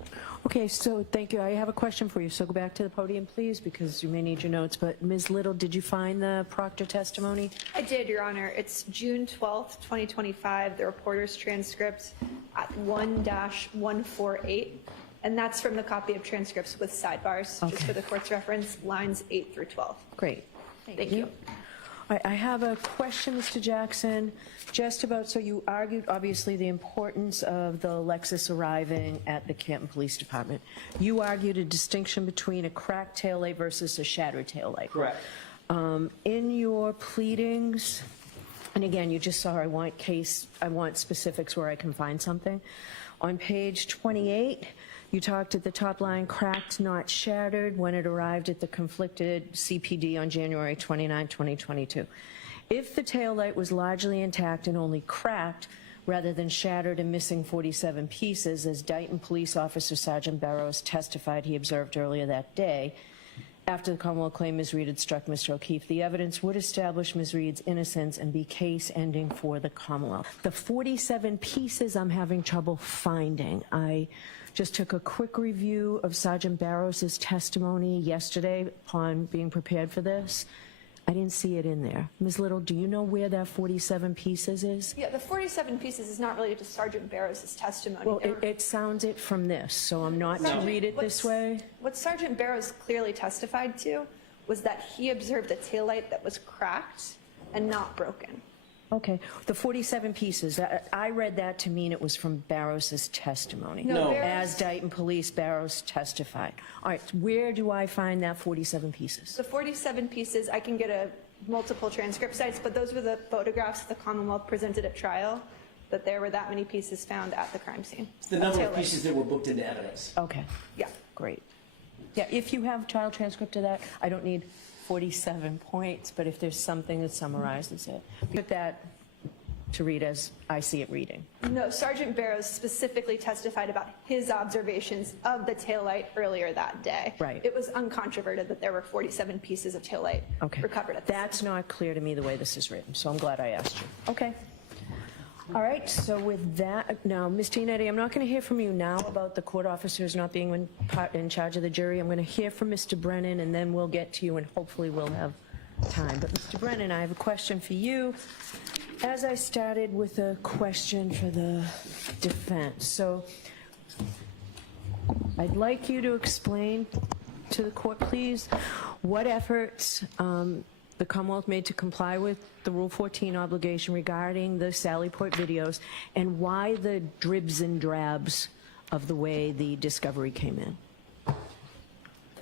Okay, so thank you. I have a question for you. So go back to the podium, please, because you may need your notes. But Ms. Little, did you find the Proctor testimony? I did, Your Honor. It's June 12th, 2025, the reporter's transcript at 1-148. And that's from the copy of transcripts with sidebars, Okay. just for the court's reference, lines 8 through 12. Great. Thank you. All right, I have a question, Mr. Jackson, just about, so you argued, obviously, the importance of the Lexus arriving at the Canton Police Department. You argued a distinction between a cracked taillight versus a shattered taillight. Correct. In your pleadings, and again, you just saw, I want specifics where I can find something. On page 28, you talked at the top line, cracked, not shattered, when it arrived at the conflicted CPD on January 29, 2022. If the taillight was largely intact and only cracked, rather than shattered and missing 47 pieces, as Dighton Police Officer Sergeant Barrows testified he observed earlier that day, after the Commonwealth claimed Ms. Reed had struck Mr. O'Keefe, the evidence would establish Ms. Reed's innocence and be case ending for the Commonwealth. The 47 pieces I'm having trouble finding. I just took a quick review of Sergeant Barrows' testimony yesterday upon being prepared for this. I didn't see it in there. Ms. Little, do you know where that 47 pieces is? Yeah, the 47 pieces is not related to Sergeant Barrows' testimony. Well, it sounds it from this, so I'm not to read it this way. What Sergeant Barrows clearly testified to was that he observed a taillight that was cracked and not broken. Okay, the 47 pieces, I read that to mean it was from Barrows' testimony. No, Barrows- As Dighton Police, Barrows testified. All right, where do I find that 47 pieces? The 47 pieces, I can get multiple transcript sites, but those were the photographs the Commonwealth presented at trial, that there were that many pieces found at the crime scene. It's the number of Taillight. pieces that were booked into evidence. Okay, Yeah. great. Yeah, if you have trial transcript of that, I don't need 47 points, but if there's something that summarizes it. Put that to read as I see it reading. No, Sergeant Barrows specifically testified about his observations of the taillight earlier that day. Right. It was uncontroverted that there were 47 pieces of taillight Okay. recovered at the scene. That's not clear to me the way this is written, so I'm glad I asked you. Okay. All right, so with that, now, Ms. Tinetti, I'm not going to hear from you now about the court officers not being in charge of the jury. I'm going to hear from Mr. Brennan, and then we'll get to you, and hopefully we'll have time. But Mr. Brennan, I have a question for you. As I started with a question for the defense, so I'd like you to explain to the court, please, what efforts the Commonwealth made to comply with the Rule 14 obligation regarding the Sallyport videos, and why the dribs and drabs of the way the discovery came in.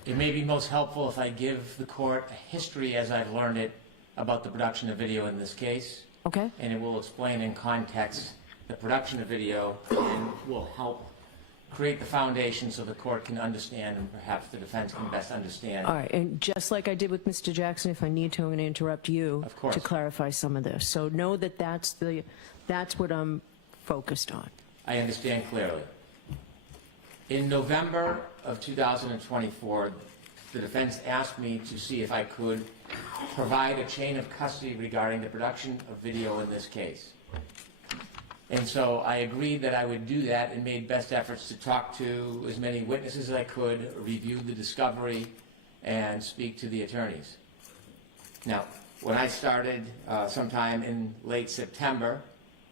It may be most helpful if I give the court a history as I've learned it about the production of video in this case. Okay? And it will explain in context the production of video and will help create the foundation so the court can understand and perhaps the defense can best understand. All right, and just like I did with Mr. Jackson, if I need to, I'm going to interrupt you Of course. to clarify some of this. So know that that's what I'm focused on. I understand clearly. In November of 2024, the defense asked me to see if I could provide a chain of custody regarding the production of video in this case. And so I agreed that I would do that and made best efforts to talk to as many witnesses as I could, review the discovery, and speak to the attorneys. Now, when I started sometime in late September,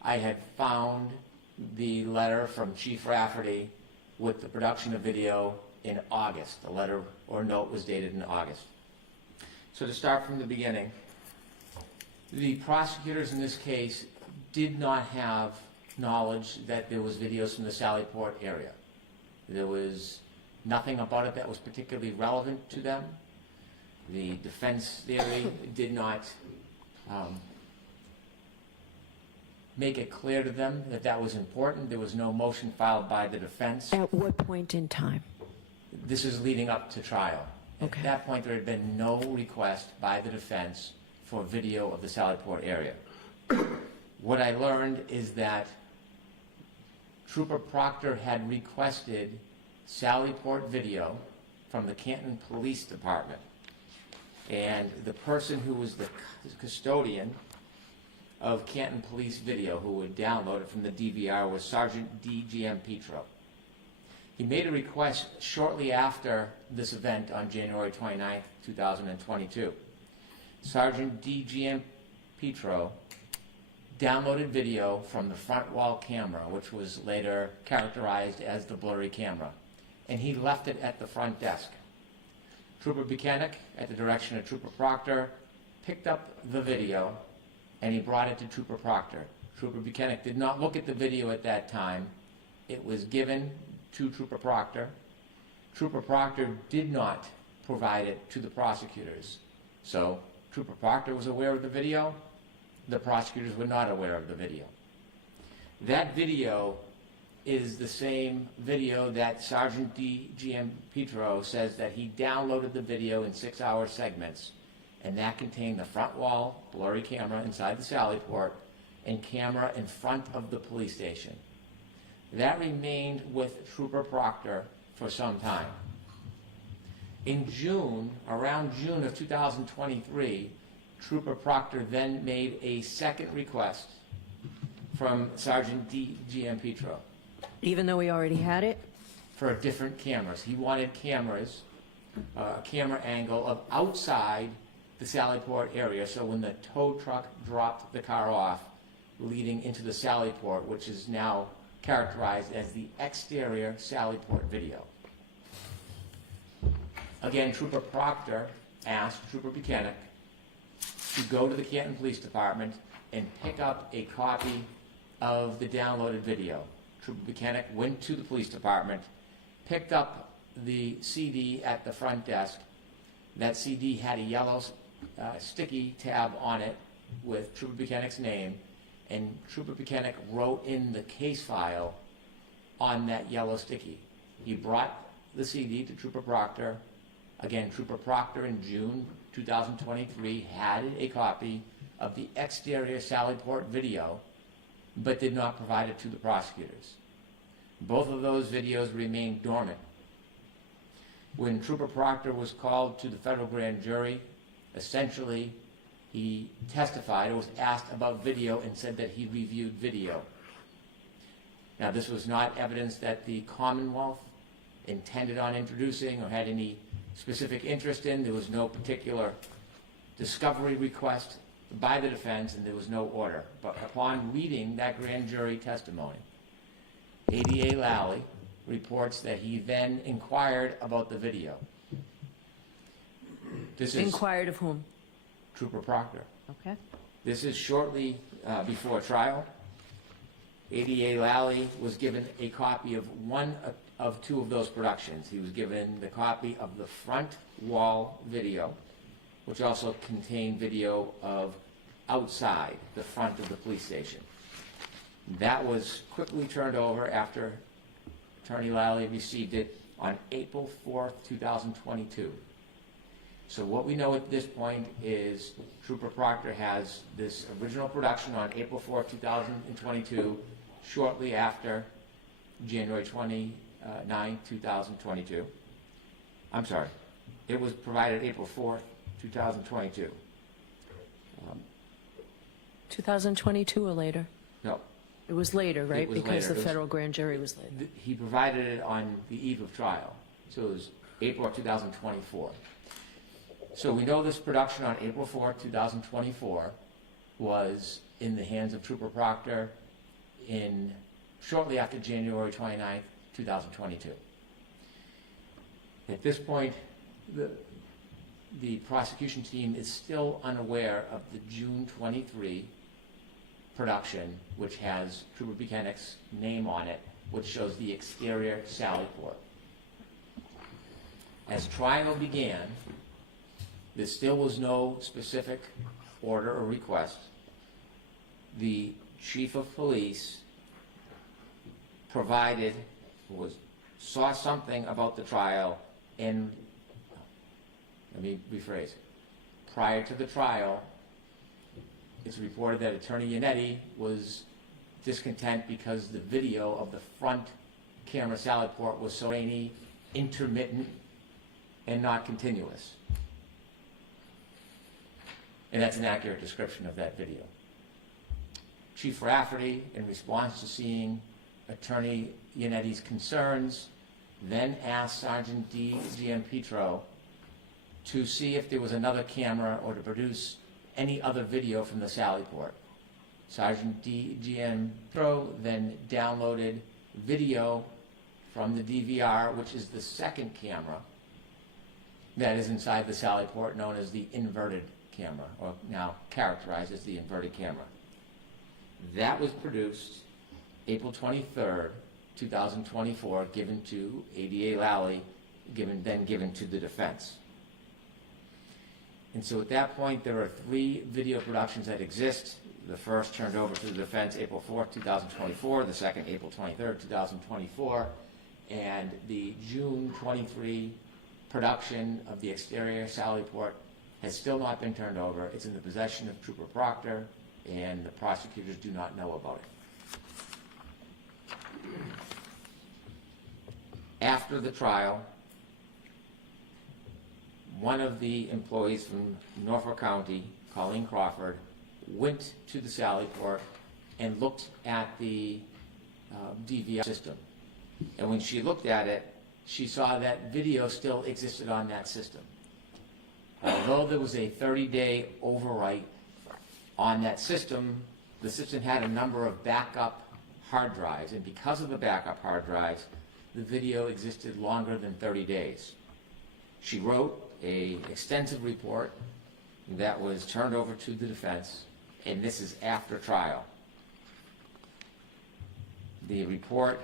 I had found the letter from Chief Rafferty with the production of video in August. The letter or note was dated in August. So to start from the beginning, the prosecutors in this case did not have knowledge that there was videos from the Sallyport area. There was nothing about it that was particularly relevant to them. The defense theory did not make it clear to them that that was important. There was no motion filed by the defense. At what point in time? This is leading up to trial. Okay. At that point, there had been no request by the defense for video of the Sallyport area. What I learned is that Trooper Proctor had requested Sallyport video from the Canton Police Department. And the person who was the custodian of Canton Police Video, who would download it from the DVR, was Sergeant D.G.M. Petro. He made a request shortly after this event on January 29, 2022. Sergeant D.G.M. Petro downloaded video from the front wall camera, which was later characterized as the blurry camera, and he left it at the front desk. Trooper Buchanan, at the direction of Trooper Proctor, picked up the video and he brought it to Trooper Proctor. Trooper Buchanan did not look at the video at that time. It was given to Trooper Proctor. Trooper Proctor did not provide it to the prosecutors. So Trooper Proctor was aware of the video. The prosecutors were not aware of the video. That video is the same video that Sergeant D.G.M. Petro says that he downloaded the video in 6-hour segments, and that contained the front wall blurry camera inside the Sallyport and camera in front of the police station. That remained with Trooper Proctor for some time. In June, around June of 2023, Trooper Proctor then made a second request from Sergeant D.G.M. Petro Even though we already had it? for different cameras. He wanted cameras, a camera angle of outside the Sallyport area, so when the tow truck dropped the car off, leading into the Sallyport, which is now characterized as the exterior Sallyport video. Again, Trooper Proctor asked Trooper Buchanan to go to the Canton Police Department and pick up a copy of the downloaded video. Trooper Buchanan went to the police department, picked up the CD at the front desk. That CD had a yellow sticky tab on it with Trooper Buchanan's name, and Trooper Buchanan wrote in the case file on that yellow sticky. He brought the CD to Trooper Proctor. Again, Trooper Proctor in June 2023 had a copy of the exterior Sallyport video but did not provide it to the prosecutors. Both of those videos remained dormant. When Trooper Proctor was called to the federal grand jury, essentially he testified or was asked about video and said that he reviewed video. Now, this was not evidence that the Commonwealth intended on introducing or had any specific interest in. There was no particular discovery request by the defense, and there was no order. But upon reading that grand jury testimony, ADA Lally reports that he then inquired about the video. This is Inquired of whom? Trooper Proctor. Okay. This is shortly before trial. ADA Lally was given a copy of one of two of those productions. He was given the copy of the front wall video, which also contained video of outside the front of the police station. That was quickly turned over after Attorney Lally received it on April 4th, 2022. So what we know at this point is Trooper Proctor has this original production on April 4th, 2022, shortly after January 29, 2022. I'm sorry, it was provided April 4th, 2022. 2022 or later? No, It was later, right? was Because later. the It was- federal grand jury was later. he provided it on the eve of trial, so it was April of 2024. So we know this production on April 4th, 2024 was in the hands of Trooper Proctor shortly after January 29th, 2022. At this point, the prosecution team is still unaware of the June 23 production, which has Trooper Buchanan's name on it, which shows the exterior Sally Port. As trial began, there still was no specific order or request. The chief of police saw something about the trial, and let me rephrase. Prior to the trial, it's reported that Attorney Yannetti was discontent because the video of the front camera Sally Port was so grainy, intermittent, and not continuous. And that's an accurate description of that video. Chief Rafferty, in response to seeing Attorney Yannetti's concerns, then asked Sergeant D.G.M. Petro to see if there was another camera or to produce any other video from the Sally Port. Sergeant D.G.M. Petro then downloaded video from the DVR, which is the second camera that is inside the Sally Port, known as the inverted camera, or now characterized as the inverted camera. That was produced April 23rd, 2024, given to ADA Lally, then given to the defense. And so at that point, there are 3 video productions that exist. The first turned over to the defense April 4th, 2024, the second April 23rd, 2024, and the June 23 production of the exterior Sally Port has still not been turned over. It's in the possession of Trooper Proctor, and the prosecutors do not know about it. After the trial, one of the employees from Norfolk County, Colleen Crawford, went to the Sally Port and looked at the DVR system. And when she looked at it, she saw that video still existed on that system. Although there was a 30-day overwrite on that system, the system had a number of backup hard drives, and because of the backup hard drives, the video existed longer than 30 days. She wrote an extensive report that was turned over to the defense, and this is after trial. The report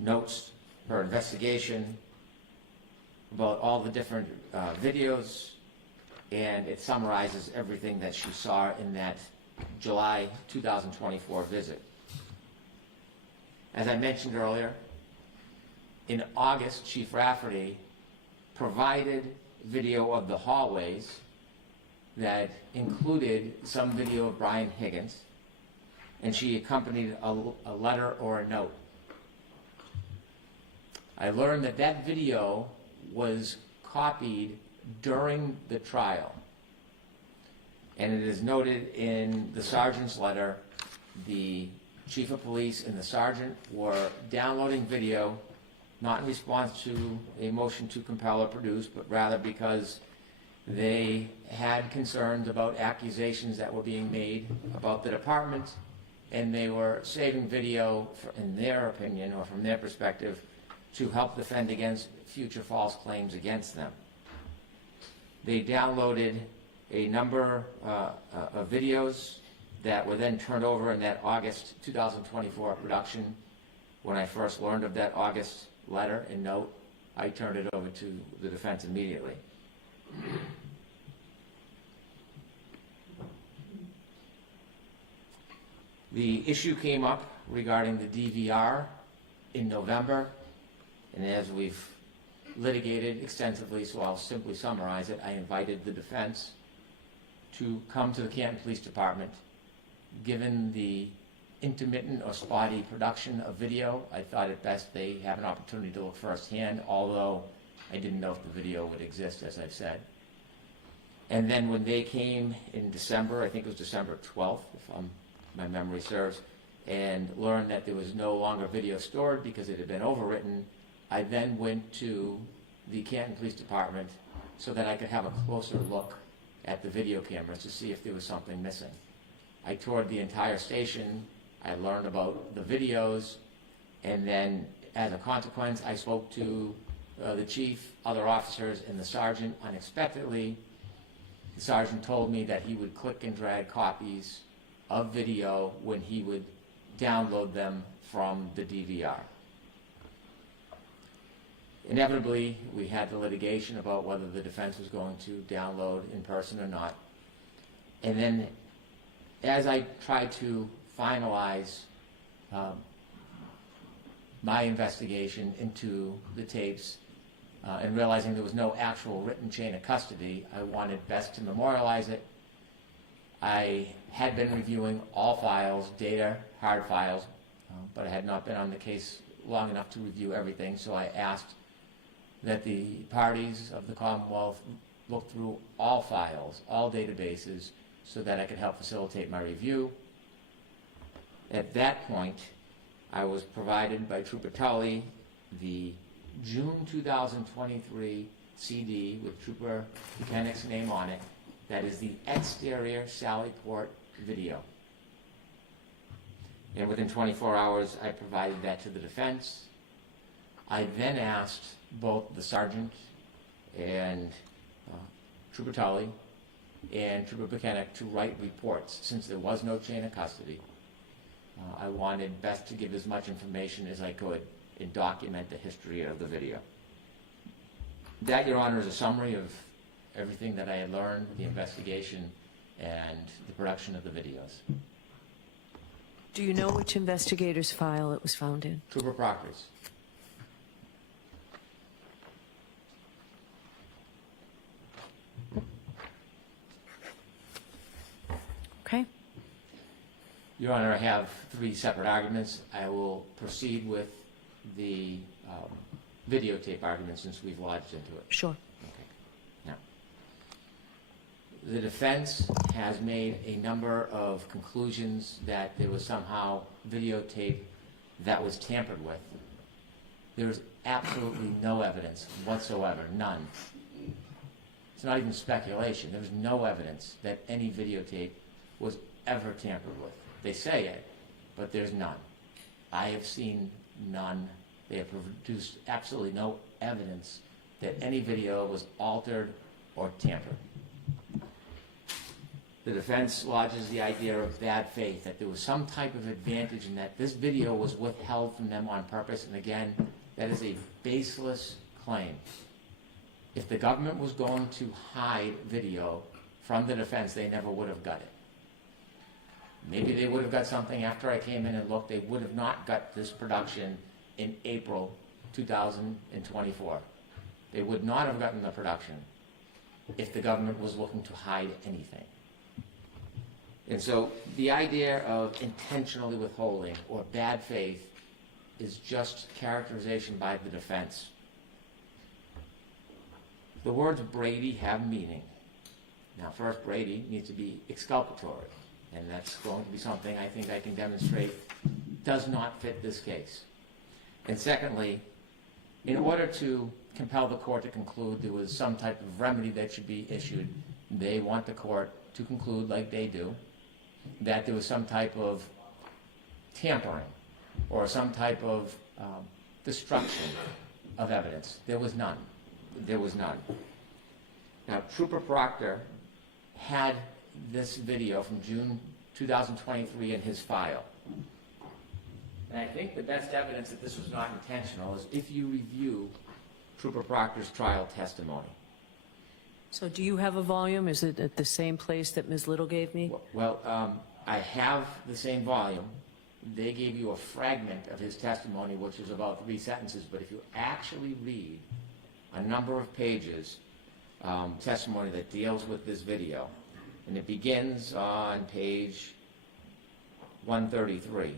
notes her investigation about all the different videos, and it summarizes everything that she saw in that July 2024 visit. As I mentioned earlier, in August, Chief Rafferty provided video of the hallways that included some video of Brian Higgins, and she accompanied a letter or a note. I learned that that video was copied during the trial. And it is noted in the sergeant's letter, the chief of police and the sergeant were downloading video, not in response to a motion to compel or produce, but rather because they had concerns about accusations that were being made about the department, and they were saving video, in their opinion, or from their perspective, to help defend against future false claims against them. They downloaded a number of videos that were then turned over in that August 2024 production. When I first learned of that August letter and note, I turned it over to the defense immediately. The issue came up regarding the DVR in November, and as we've litigated extensively, so I'll simply summarize it, I invited the defense to come to the Canton Police Department. Given the intermittent or spotty production of video, I thought it best they have an opportunity to look firsthand, although I didn't know if the video would exist, as I've said. And then when they came in December, I think it was December 12th, if my memory serves, and learned that there was no longer video stored because it had been overwritten, I then went to the Canton Police Department so that I could have a closer look at the video cameras to see if there was something missing. I toured the entire station, I learned about the videos, and then as a consequence, I spoke to the chief, other officers, and the sergeant. Unexpectedly, the sergeant told me that he would click and drag copies of video when he would download them from the DVR. Inevitably, we had the litigation about whether the defense was going to download in person or not. And then, as I tried to finalize my investigation into the tapes, and realizing there was no actual written chain of custody, I wanted best to memorialize it. I had been reviewing all files, data, hard files, but I had not been on the case long enough to review everything, so I asked that the parties of the Commonwealth look through all files, all databases, so that I could help facilitate my review. At that point, I was provided by Trooper Tully the June 2023 CD with Trooper Buchanan's name on it. That is the exterior Sallyport video. And within 24 hours, I provided that to the defense. I then asked both the sergeant and Trooper Tully and Trooper Buchanan to write reports. Since there was no chain of custody, I wanted best to give as much information as I could and document the history of the video. That, Your Honor, is a summary of everything that I had learned, the investigation, and the production of the videos. Do you know which investigator's file it was found in? Trooper Proctor's. Okay. Your Honor, I have 3 separate arguments. I will proceed with the videotape argument since we've lodged into it. Sure. Okay. Now, the defense has made a number of conclusions that there was somehow videotape that was tampered with. There's absolutely no evidence whatsoever, none. It's not even speculation. There's no evidence that any videotape was ever tampered with. They say it, but there's none. I have seen none. They have produced absolutely no evidence that any video was altered or tampered. The defense lodges the idea of bad faith, that there was some type of advantage in that this video was withheld from them on purpose, and again, that is a baseless claim. If the government was going to hide video from the defense, they never would have got it. Maybe they would have got something after I came in and looked. They would have not got this production in April 2024. They would not have gotten the production if the government was looking to hide anything. And so the idea of intentionally withholding or bad faith is just characterization by the defense. The words Brady have meaning. Now, first, Brady needs to be exculpatory, and that's going to be something I think I can demonstrate does not fit this case. And secondly, in order to compel the court to conclude there was some type of remedy that should be issued, they want the court to conclude, like they do, that there was some type of tampering or some type of destruction of evidence. There was none. There was none. Now, Trooper Proctor had this video from June 2023 in his file. And I think the best evidence that this was not intentional is if you review Trooper Proctor's trial testimony. So do you have a volume? Is it at the same place that Ms. Little gave me? Well, I have the same volume. They gave you a fragment of his testimony, which is about 3 sentences, but if you actually read a number of pages, testimony that deals with this video, and it begins on page 133.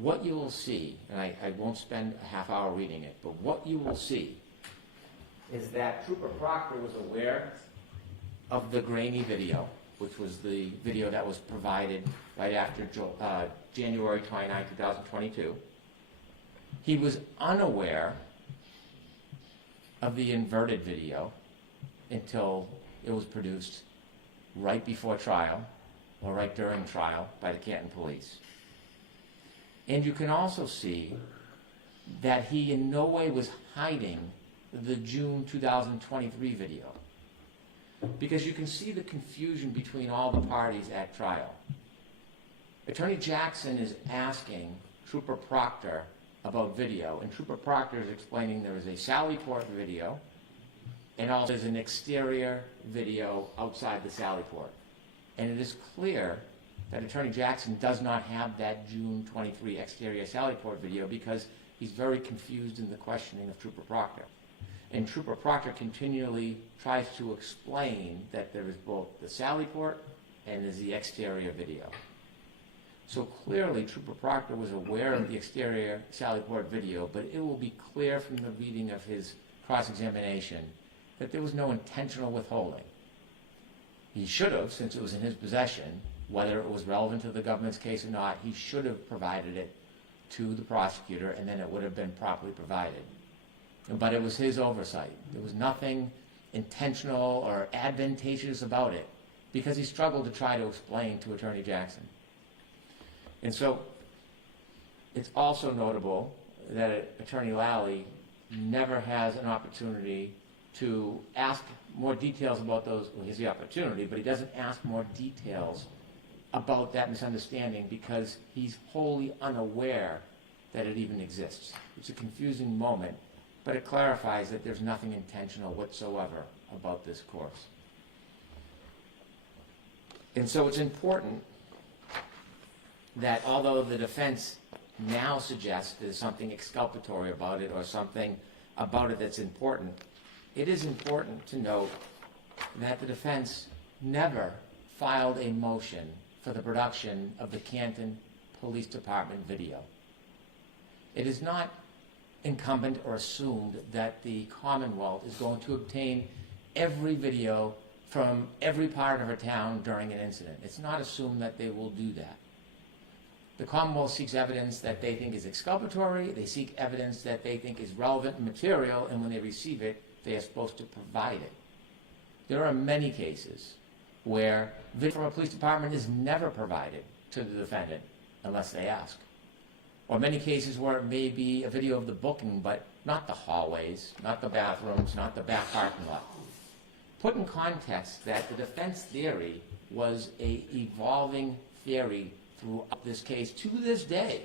What you will see, and I won't spend a half hour reading it, but what you will see is that Trooper Proctor was aware of the grainy video, which was the video that was provided right after January 29, 2022. He was unaware of the inverted video until it was produced right before trial or right during trial by the Canton police. And you can also see that he in no way was hiding the June 2023 video, because you can see the confusion between all the parties at trial. Attorney Jackson is asking Trooper Proctor about video, and Trooper Proctor is explaining there is a Sallyport video and also there's an exterior video outside the Sallyport. And it is clear that Attorney Jackson does not have that June 23 exterior Sallyport video because he's very confused in the questioning of Trooper Proctor. And Trooper Proctor continually tries to explain that there is both the Sallyport and there's the exterior video. So clearly Trooper Proctor was aware of the exterior Sallyport video, but it will be clear from the reading of his cross-examination that there was no intentional withholding. He should have, since it was in his possession, whether it was relevant to the government's case or not, he should have provided it to the prosecutor, and then it would have been properly provided. But it was his oversight. There was nothing intentional or advantageous about it, because he struggled to try to explain to Attorney Jackson. And so it's also notable that Attorney Lally never has an opportunity to ask more details about those. Well, he has the opportunity, but he doesn't ask more details about that misunderstanding because he's wholly unaware that it even exists. It's a confusing moment, but it clarifies that there's nothing intentional whatsoever about this course. And so it's important that although the defense now suggests there's something exculpatory about it or something about it that's important, it is important to note that the defense never filed a motion for the production of the Canton Police Department video. It is not incumbent or assumed that the Commonwealth is going to obtain every video from every part of our town during an incident. It's not assumed that they will do that. The Commonwealth seeks evidence that they think is exculpatory, they seek evidence that they think is relevant and material, and when they receive it, they are supposed to provide it. There are many cases where video from a police department is never provided to the defendant unless they ask. Or many cases where it may be a video of the booking, but not the hallways, not the bathrooms, not the back parking lot. Put in context that the defense theory was an evolving theory throughout this case to this day.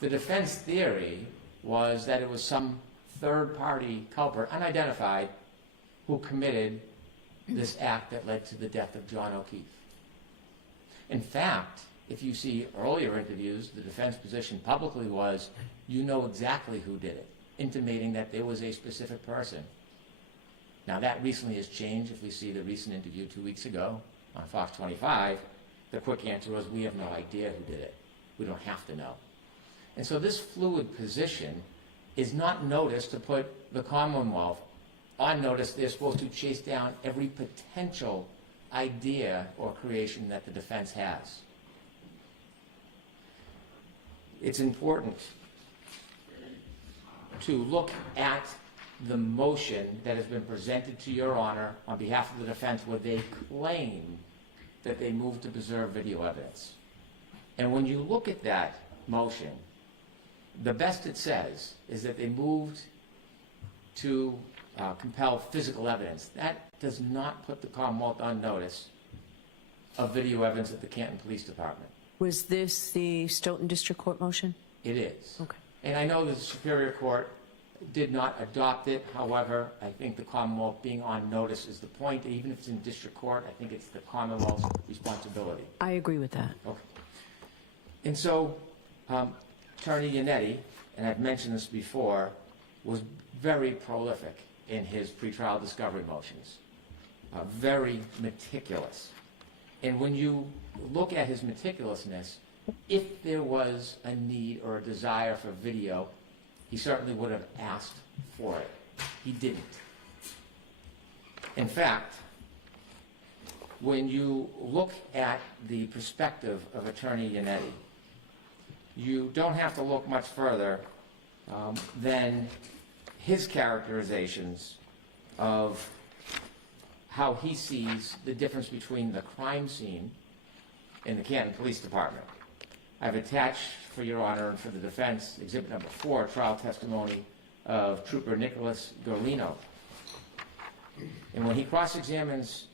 The defense theory was that it was some third-party culprit, unidentified, who committed this act that led to the death of John O'Keefe. In fact, if you see earlier interviews, the defense position publicly was, you know exactly who did it, intimating that there was a specific person. Now that recently has changed. If we see the recent interview 2 weeks ago, on Fox 25, the quick answer was, we have no idea who did it. We don't have to know. And so this fluid position is not notice to put the Commonwealth on notice. They're supposed to chase down every potential idea or creation that the defense has. It's important to look at the motion that has been presented to your honor on behalf of the defense where they claim that they moved to preserve video evidence. And when you look at that motion, the best it says is that they moved to compel physical evidence. That does not put the Commonwealth on notice of video evidence at the Canton Police Department. Was this the Stoughton District Court motion? It is. Okay. And I know the Superior Court did not adopt it. However, I think the Commonwealth being on notice is the point. Even if it's in district court, I think it's the Commonwealth's responsibility. I agree with that. Okay. And so, Attorney Yannetti, and I've mentioned this before, was very prolific in his pretrial discovery motions, very meticulous. And when you look at his meticulousness, if there was a need or a desire for video, he certainly would have asked for it. He didn't. In fact, when you look at the perspective of Attorney Yannetti, you don't have to look much further than his characterizations of how he sees the difference between the crime scene and the Canton Police Department. I've attached, for your honor and for the defense, exhibit number 4, trial testimony of Trooper Nicholas Garino. And when he cross-examines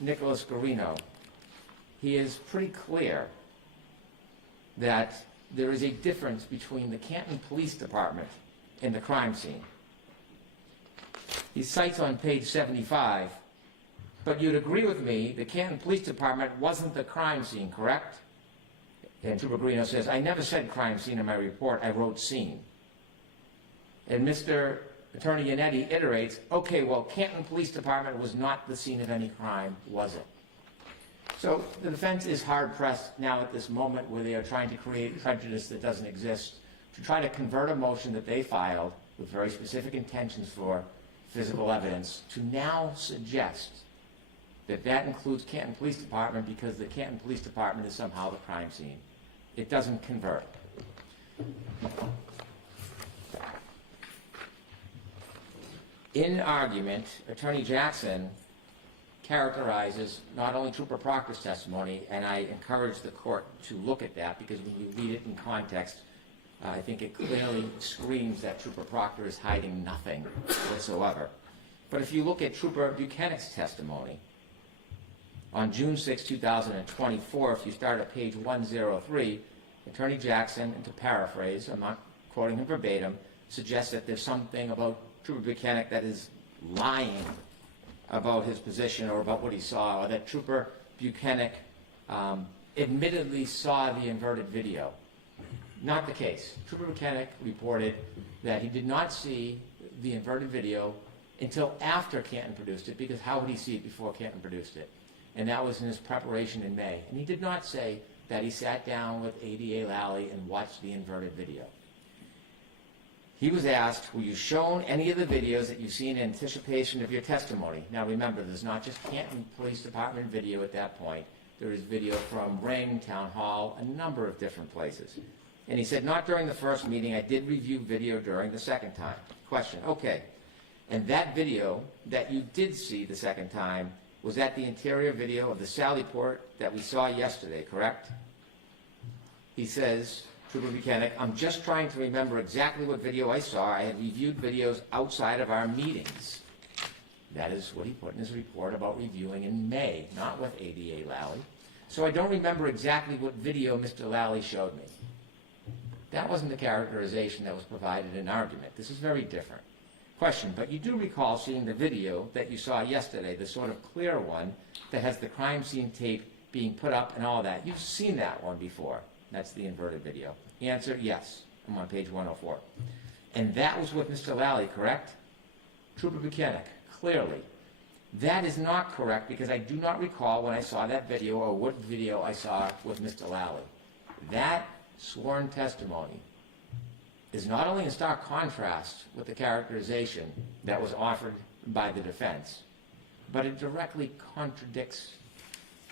Nicholas Garino, he is pretty clear that there is a difference between the Canton Police Department and the crime scene. He cites on page 75, but you'd agree with me, the Canton Police Department wasn't the crime scene, correct? And Trooper Garino says, I never said crime scene in my report, I wrote scene. And Mr. Attorney Yannetti iterates, okay, well, Canton Police Department was not the scene of any crime, was it? So the defense is hard-pressed now at this moment where they are trying to create prejudice that doesn't exist, to try to convert a motion that they filed with very specific intentions for physical evidence, to now suggest that that includes Canton Police Department because the Canton Police Department is somehow the crime scene. It doesn't convert. In argument, Attorney Jackson characterizes not only Trooper Proctor's testimony, and I encourage the court to look at that because when you read it in context, I think it clearly screams that Trooper Proctor is hiding nothing whatsoever. But if you look at Trooper Buchanan's testimony, on June 6, 2024, if you start at page 103, Attorney Jackson, and to paraphrase, I'm not quoting him verbatim, suggests that there's something about Trooper Buchanan that is lying about his position or about what he saw, or that Trooper Buchanan admittedly saw the inverted video. Not the case. Trooper Buchanan reported that he did not see the inverted video until after Canton produced it, because how would he see it before Canton produced it? And that was in his preparation in May. And he did not say that he sat down with ADA Lally and watched the inverted video. He was asked, were you shown any of the videos that you've seen in anticipation of your testimony? Now remember, there's not just Canton Police Department video at that point. There is video from Ring, Town Hall, a number of different places. And he said, not during the first meeting, I did review video during the second time. Question, okay. And that video that you did see the second time, was that the interior video of the Sallyport that we saw yesterday, correct? He says, Trooper Buchanan, I'm just trying to remember exactly what video I saw. I had reviewed videos outside of our meetings. That is what he put in his report about reviewing in May, not with ADA Lally. So I don't remember exactly what video Mr. Lally showed me. That wasn't the characterization that was provided in argument. This is very different. Question, but you do recall seeing the video that you saw yesterday, the sort of clear one that has the crime scene tape being put up and all that. You've seen that one before. That's the inverted video. Answer, yes. I'm on page 104. And that was with Mr. Lally, correct? Trooper Buchanan, clearly. That is not correct, because I do not recall when I saw that video or what video I saw with Mr. Lally. That sworn testimony is not only in stark contrast with the characterization that was offered by the defense, but it directly contradicts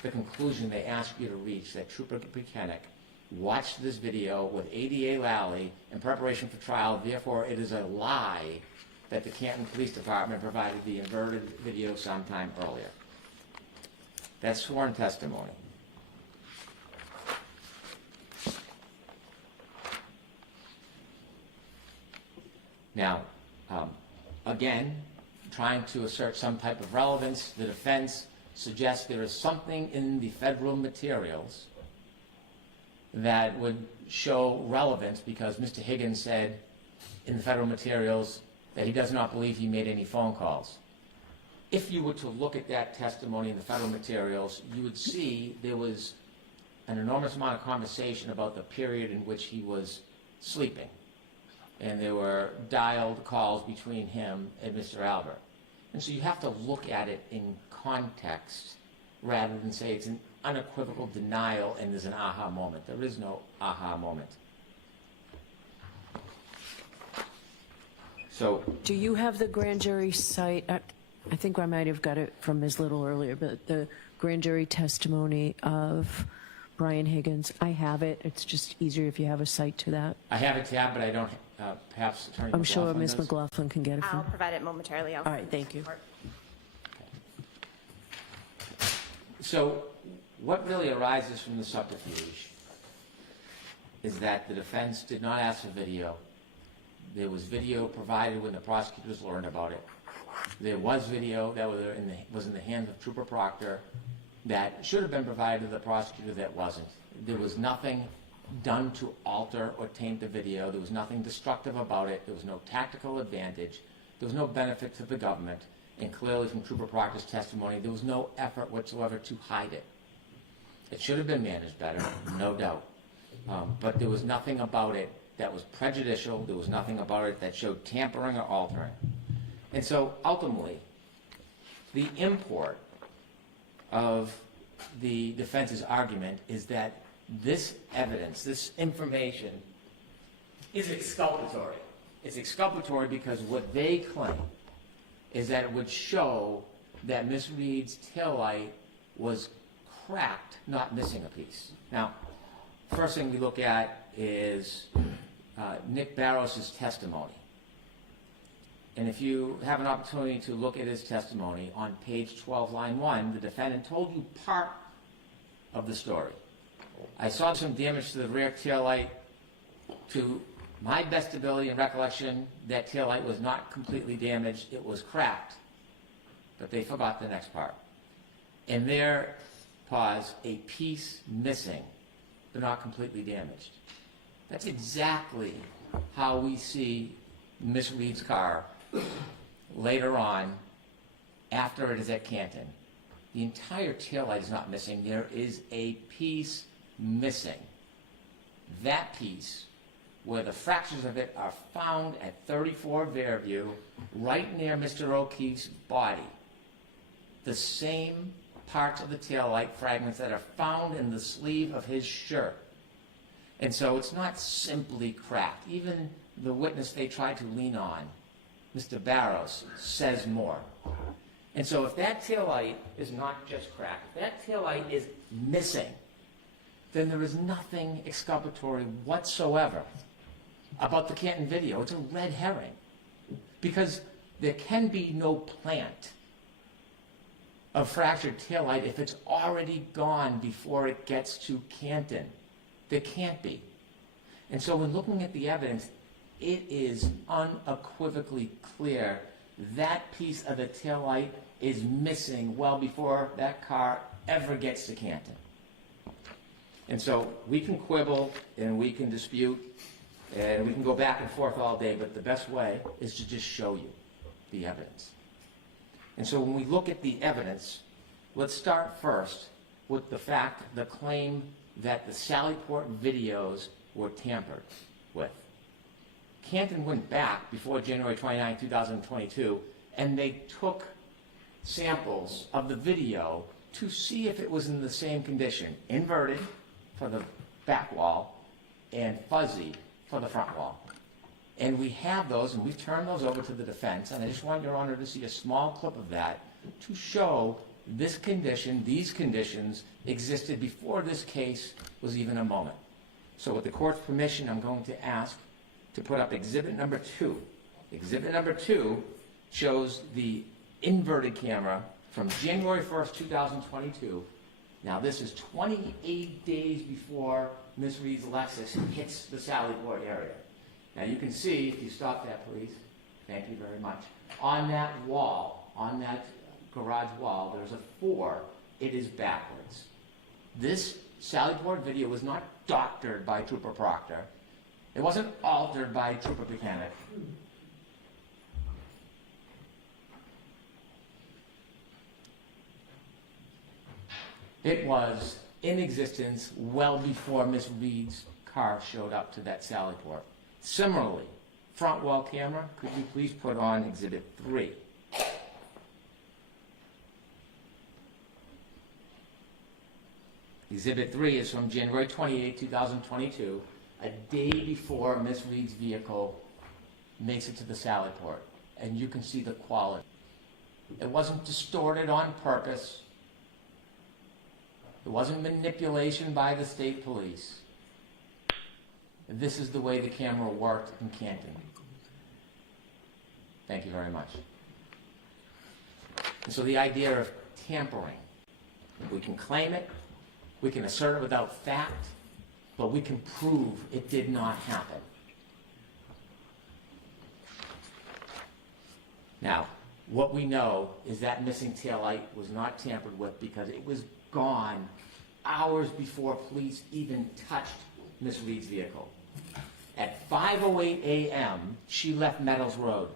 the conclusion they asked you to reach, that Trooper Buchanan watched this video with ADA Lally in preparation for trial. Therefore, it is a lie that the Canton Police Department provided the inverted video sometime earlier. That's sworn testimony. Now, again, trying to assert some type of relevance, the defense suggests there is something in the federal materials that would show relevance, because Mr. Higgins said in the federal materials that he does not believe he made any phone calls. If you were to look at that testimony in the federal materials, you would see there was an enormous amount of conversation about the period in which he was sleeping. And there were dialed calls between him and Mr. Albert. And so you have to look at it in context rather than say it's an unequivocal denial and there's an aha moment. There is no aha moment. So, Do you have the grand jury cite? I think I might have got it from Ms. Little earlier, but the grand jury testimony of Brian Higgins, I have it. It's just easier if you have a cite to that. I have a tab, but I don't, perhaps Attorney I'm sure McLaughlin Ms. does. McLaughlin can get it I'll from. provide it momentarily. All right, thank you. So what really arises from the subterfuge is that the defense did not ask for video. There was video provided when the prosecutors learned about it. There was video that was in the hands of Trooper Proctor that should have been provided to the prosecutor that wasn't. There was nothing done to alter or taint the video. There was nothing destructive about it. There was no tactical advantage. There was no benefit to the government. And clearly from Trooper Proctor's testimony, there was no effort whatsoever to hide it. It should have been managed better, no doubt. But there was nothing about it that was prejudicial. There was nothing about it that showed tampering or altering. And so ultimately, the import of the defense's argument is that this evidence, this information, is exculpatory. It's exculpatory because what they claim is that it would show that Miss Reed's taillight was cracked, not missing a piece. Now, first thing we look at is Nick Barros's testimony. And if you have an opportunity to look at his testimony, on page 12, line 1, the defendant told you part of the story. I saw some damage to the rear taillight. To my best ability and recollection, that taillight was not completely damaged. It was cracked. But they forgot the next part. And there, pause, a piece missing, but not completely damaged. That's exactly how we see Miss Reed's car later on, after it is at Canton. The entire taillight is not missing. There is a piece missing. That piece, where the fractures of it are found at 34 Fairview, right near Mr. O'Keefe's body. The same parts of the taillight fragments that are found in the sleeve of his shirt. And so it's not simply cracked. Even the witness they tried to lean on, Mr. Barros, says more. And so if that taillight is not just cracked, if that taillight is missing, then there is nothing exculpatory whatsoever about the Canton video. It's a red herring. Because there can be no plant of fractured taillight if it's already gone before it gets to Canton. There can't be. And so when looking at the evidence, it is unequivocally clear that piece of the taillight is missing well before that car ever gets to Canton. And so we can quibble and we can dispute and we can go back and forth all day, but the best way is to just show you the evidence. And so when we look at the evidence, let's start first with the fact, the claim that the Sallyport videos were tampered with. Canton went back before January 29, 2022, and they took samples of the video to see if it was in the same condition, inverted for the back wall and fuzzy for the front wall. And we have those, and we've turned those over to the defense, and I just want Your Honor to see a small clip of that to show this condition, these conditions existed before this case was even a moment. So with the court's permission, I'm going to ask to put up exhibit number 2. Exhibit number 2 shows the inverted camera from January 1st, 2022. Now this is 28 days before Ms. Reed's Lexus hits the Sally Port area. Now you can see, if you stop that please, thank you very much, on that wall, on that garage wall, there's a 4, it is backwards. This Sally Port video was not doctored by Trooper Proctor. It wasn't altered by Trooper Buchanan. It was in existence well before Miss Reed's car showed up to that Sally Port. Similarly, front wall camera, could you please put on exhibit 3? Exhibit 3 is from January 28, 2022, a day before Miss Reed's vehicle makes it to the Sally Port. And you can see the quality. It wasn't distorted on purpose. It wasn't manipulation by the state police. This is the way the camera worked in Canton. Thank you very much. And so the idea of tampering, we can claim it, we can assert it without fact, but we can prove it did not happen. Now, what we know is that missing taillight was not tampered with because it was gone hours before police even touched Miss Reed's vehicle. At 5:08 a.m., she left Meadows Road.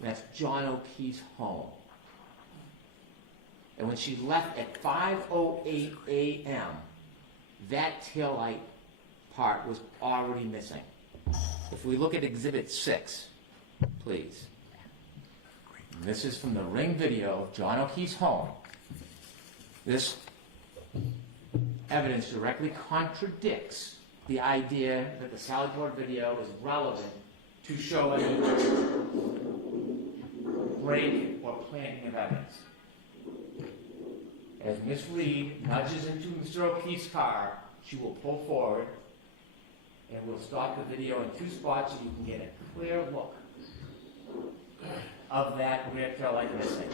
That's John O'Keefe's home. And when she left at 5:08 a.m., that taillight part was already missing. If we look at Exhibit 6, please. This is from the Ring video of John O'Keefe's home. This evidence directly contradicts the idea that the Sally Port video is relevant to show any break or planting of evidence. As Miss Reed nudges into Mr. O'Keefe's car, she will pull forward and we'll stop the video in 2 spots so you can get a clear look of that rear tail light missing.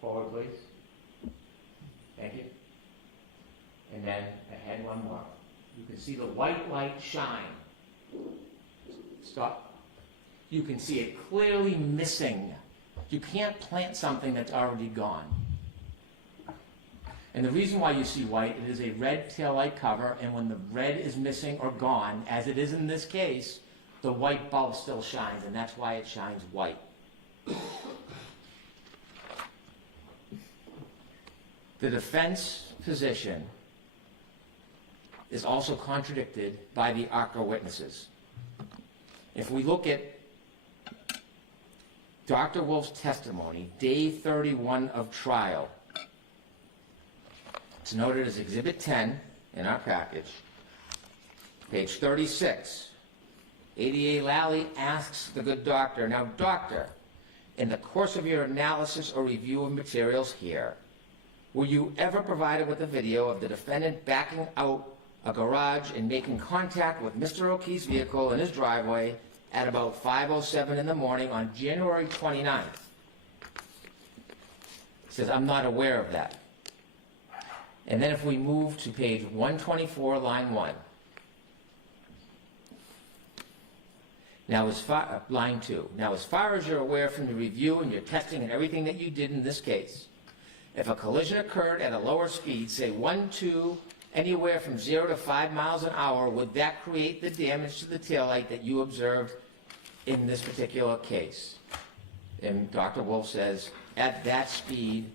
Forward, please. Thank you. And then ahead one more. You can see the white light shine. Stop. You can see it clearly missing. You can't plant something that's already gone. And the reason why you see white, it is a red taillight cover, and when the red is missing or gone, as it is in this case, the white bulb still shines, and that's why it shines white. The defense position is also contradicted by the ARCA witnesses. If we look at Dr. Wolf's testimony, day 31 of trial, it's noted as Exhibit 10 in our package, page 36. ADA Lally asks the good doctor, now doctor, in the course of your analysis or review of materials here, were you ever provided with a video of the defendant backing out a garage and making contact with Mr. O'Keefe's vehicle in his driveway at about 5:07 in the morning on January 29th? He says, I'm not aware of that. And then if we move to page 124, line 1. Now, line 2. Now, as far as you're aware from the review and your testing and everything that you did in this case, if a collision occurred at a lower speed, say 1, 2, anywhere from 0 to 5 miles an hour, would that create the damage to the taillight that you observed in this particular case? And Dr. Wolf says, at that speed,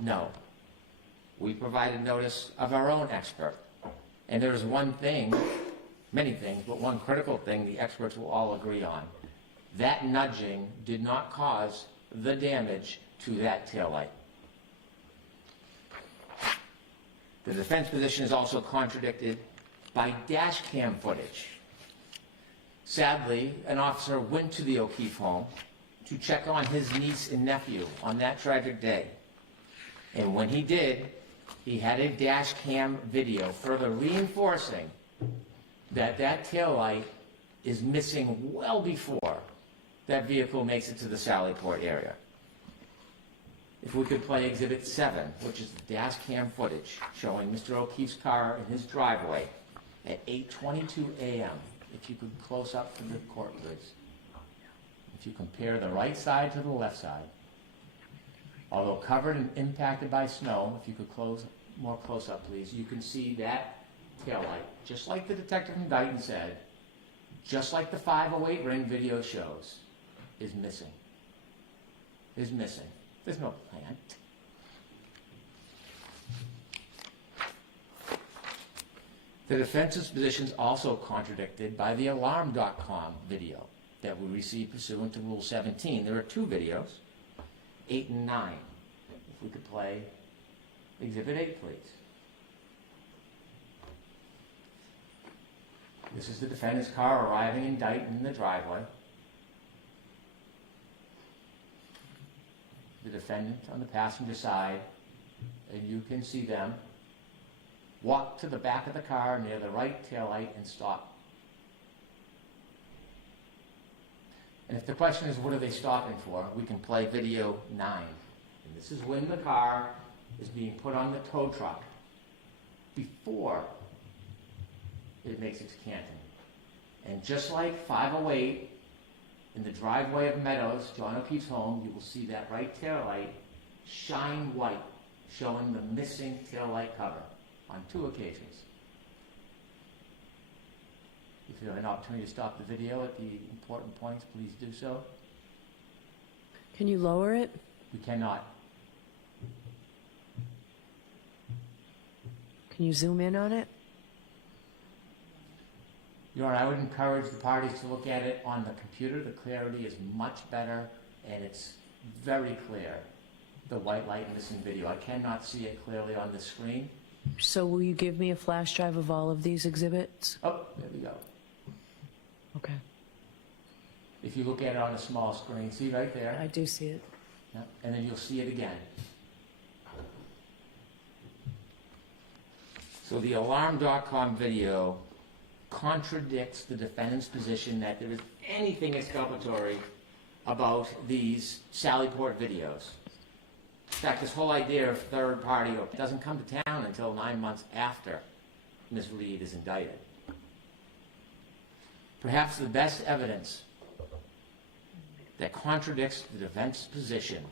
no. We provided notice of our own expert. And there's one thing many things, but one critical thing the experts will all agree on. That nudging did not cause the damage to that taillight. The defense position is also contradicted by dash cam footage. Sadly, an officer went to the O'Keefe home to check on his niece and nephew on that tragic day. And when he did, he had a dash cam video further reinforcing that that taillight is missing well before that vehicle makes it to the Sallyport area. If we could play Exhibit 7, which is the dash cam footage showing Mr. O'Keefe's car in his driveway at 8:22 a.m. If you could close up for the court, please. If you compare the right side to the left side, although covered and impacted by snow, if you could more close up, please, you can see that taillight, just like the detective from Dayton said, just like the 508 ring video shows, is missing. Is missing. There's no plant. The defense's position is also contradicted by the Alarm.com video that we received pursuant to Rule 17. There are two videos, 8 and 9. If we could play Exhibit 8, please. This is the defendant's car arriving in Dayton in the driveway. The defendant on the passenger side, and you can see them walk to the back of the car near the right taillight and stop. And if the question is, what are they stopping for, we can play video 9. And this is when the car is being put on the tow truck before it makes its canting. And just like 508 in the driveway of Meadows, John O'Keefe's home, you will see that right taillight shine white, showing the missing taillight cover on 2 occasions. If you have an opportunity to stop the video at the important points, please do so. Can you lower it? We cannot. Can you zoom in on it? Your Honor, I would encourage the parties to look at it on the computer. The clarity is much better, and it's very clear, the white light in this video. I cannot see it clearly on the screen. So will you give me a flash drive of all of these exhibits? Oh, there we go. Okay, If you look at it on a small screen, see right there? I do see it. Yeah, and then you'll see it again. So the Alarm.com video contradicts the defendant's position that there is anything exculpatory about these Sallyport videos. In fact, this whole idea of third party doesn't come to town until 9 months after Ms. Reed is indicted. Perhaps the best evidence that contradicts the defense's position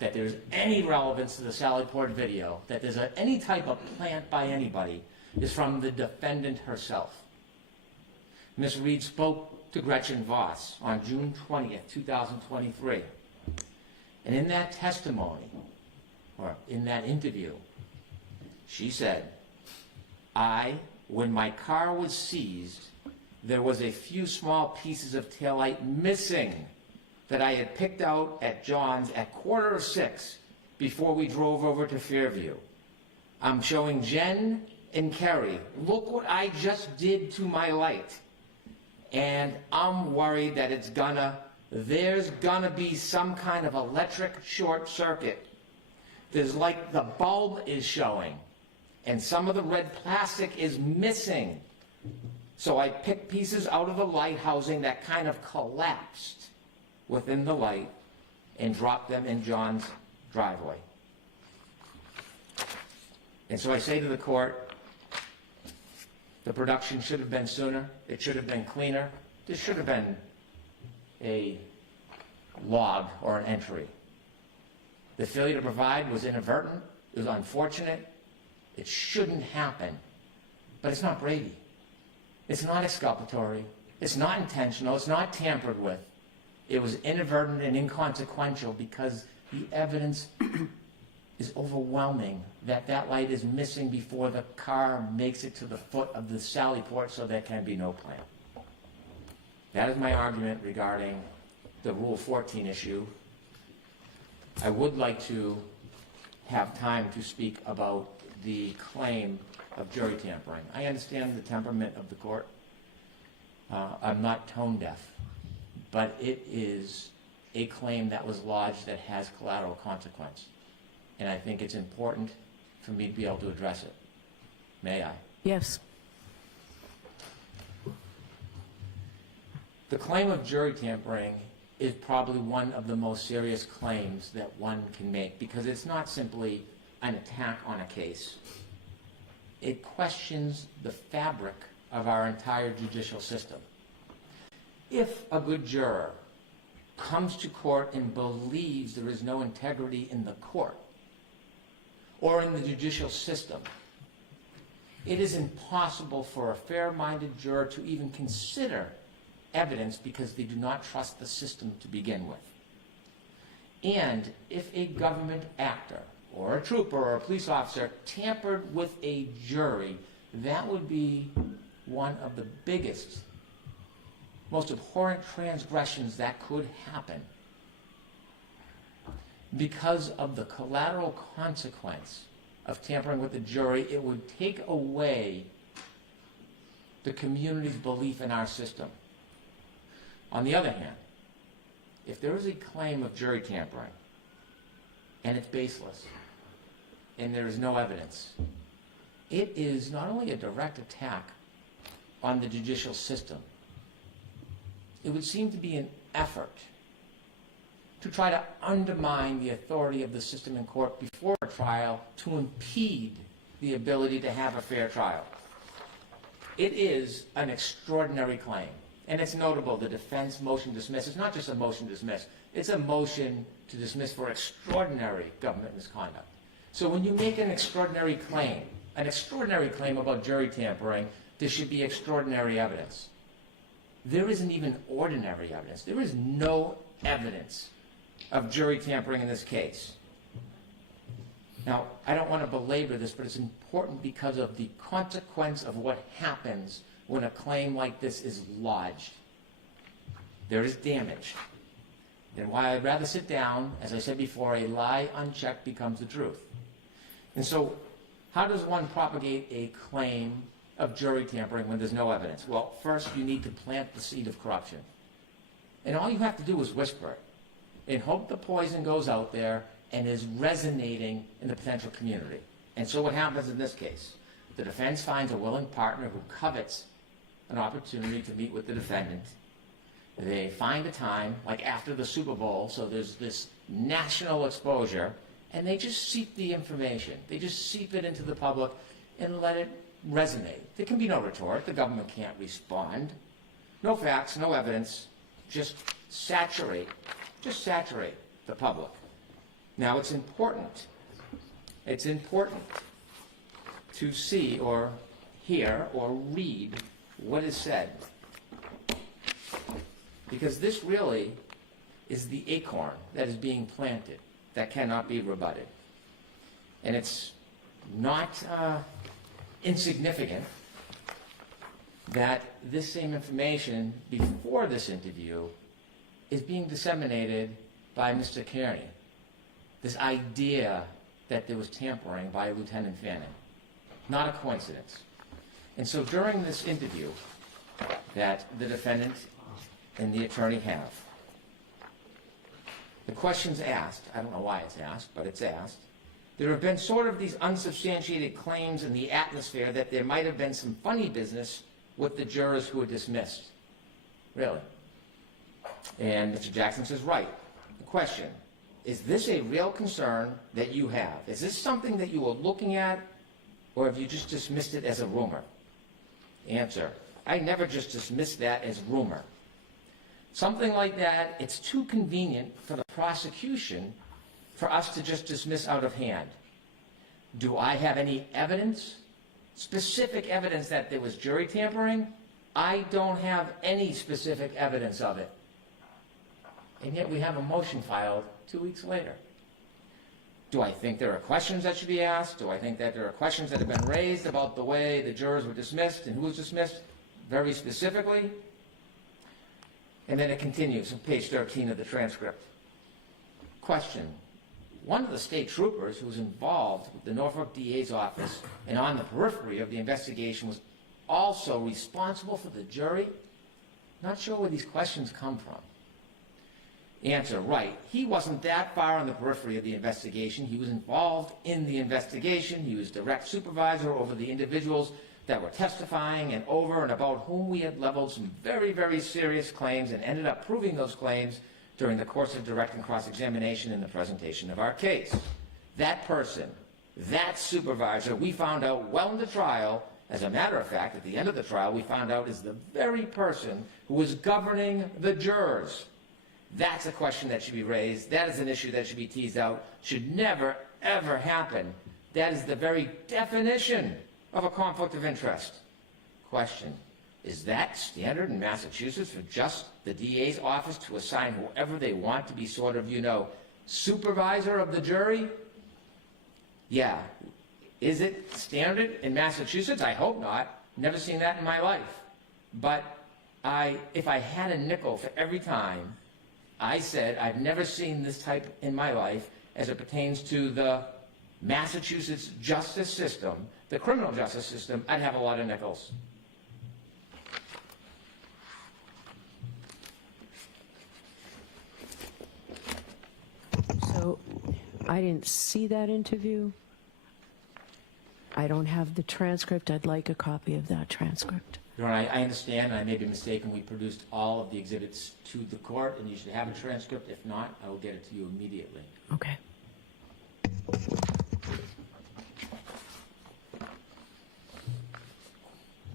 that there's any relevance to the Sallyport video, that there's any type of plant by anybody, is from the defendant herself. Ms. Reed spoke to Gretchen Voss on June 20th, 2023. And in that testimony, or in that interview, she said, when my car was seized, there was a few small pieces of taillight missing that I had picked out at John's at 5:45 before we drove over to Fairview. I'm showing Jen and Kerry, look what I just did to my light. And I'm worried that there's gonna be some kind of electric short circuit. There's like the bulb is showing, and some of the red plastic is missing. So I picked pieces out of the light housing that kind of collapsed within the light and dropped them in John's driveway. And so I say to the court, the production should have been sooner. It should have been cleaner. This should have been a log or an entry. The failure to provide was inadvertent. It was unfortunate. It shouldn't happen. But it's not Brady. It's not exculpatory. It's not intentional. It's not tampered with. It was inadvertent and inconsequential because the evidence is overwhelming that that light is missing before the car makes it to the foot of the sally port, so there can be no plan. That is my argument regarding the Rule 14 issue. I would like to have time to speak about the claim of jury tampering. I understand the temperament of the court. I'm not tone deaf, but it is a claim that was lodged that has collateral consequence. And I think it's important for me to be able to address it. May I? Yes. The claim of jury tampering is probably one of the most serious claims that one can make, because it's not simply an attack on a case. It questions the fabric of our entire judicial system. If a good juror comes to court and believes there is no integrity in the court or in the judicial system, it is impossible for a fair-minded juror to even consider evidence because they do not trust the system to begin with. And if a government actor or a trooper or a police officer tampered with a jury, that would be one of the biggest, most abhorrent transgressions that could happen, because of the collateral consequence of tampering with the jury. It would take away the community's belief in our system. On the other hand, if there is a claim of jury tampering and it's baseless and there is no evidence, it is not only a direct attack on the judicial system, it would seem to be an effort to try to undermine the authority of the system in court before a trial to impede the ability to have a fair trial. It is an extraordinary claim. And it's notable, the defense motion to dismiss is not just a motion to dismiss, it's a motion to dismiss for extraordinary government misconduct. So when you make an extraordinary claim about jury tampering, there should be extraordinary evidence. There isn't even ordinary evidence. There is no evidence of jury tampering in this case. Now, I don't want to belabor this, but it's important because of the consequence of what happens when a claim like this is lodged. There is damage. And while I'd rather sit down, as I said before, a lie unchecked becomes the truth. And so, how does one propagate a claim of jury tampering when there's no evidence? Well, first you need to plant the seed of corruption. And all you have to do is whisper it, and hope the poison goes out there and is resonating in the potential community. And so what happens in this case? The defense finds a willing partner who covets an opportunity to meet with the defendant. They find a time, like after the Super Bowl, so there's this national exposure, and they just seep the information. They just seep it into the public and let it resonate. There can be no retort. The government can't respond. No facts, no evidence. Just saturate the public. Now, it's important to see or hear or read what is said, because this really is the acorn that is being planted that cannot be rebutted. And it's not insignificant that this same information before this interview is being disseminated by Mr. Kearney. This idea that there was tampering by Lieutenant Fanning. Not a coincidence. And so during this interview that the defendant and the attorney have, the question's asked, I don't know why it's asked, but it's asked, there have been sort of these unsubstantiated claims in the atmosphere that there might have been some funny business with the jurors who were dismissed. Really? And Mr. Jackson says, right. The question, is this a real concern that you have? Is this something that you were looking at, or have you just dismissed it as a rumor? Answer, I never just dismissed that as rumor. Something like that, it's too convenient for the prosecution for us to just dismiss out of hand. Do I have any evidence, specific evidence that there was jury tampering? I don't have any specific evidence of it. And yet we have a motion filed 2 weeks later. Do I think there are questions that should be asked? Do I think that there are questions that have been raised about the way the jurors were dismissed and who was dismissed, very specifically? And then it continues on page 13 of the transcript. Question. One of the state troopers who was involved with the Norfolk DA's office and on the periphery of the investigation was also responsible for the jury? Not sure where these questions come from. Answer, right. He wasn't that far on the periphery of the investigation. He was involved in the investigation. He was direct supervisor over the individuals that were testifying and over and about whom we had leveled some very, very serious claims and ended up proving those claims during the course of direct and cross-examination in the presentation of our case. That person, that supervisor, we found out well into trial. As a matter of fact, at the end of the trial, we found out is the very person who was governing the jurors. That's a question that should be raised. That is an issue that should be teased out. Should never, ever happen. That is the very definition of a conflict of interest. Question, is that standard in Massachusetts for just the DA's office to assign whoever they want to be sort of, supervisor of the jury? Yeah. Is it standard in Massachusetts? I hope not. Never seen that in my life. But if I had a nickel for every time I said I've never seen this type in my life as it pertains to the Massachusetts justice system, the criminal justice system, I'd have a lot of nickels. So I didn't see that interview. I don't have the transcript. I'd like a copy of that transcript. Your Honor, I understand, and I may be mistaken. We produced all of the exhibits to the court, and you should have a transcript. If not, I will get it to you immediately. Okay.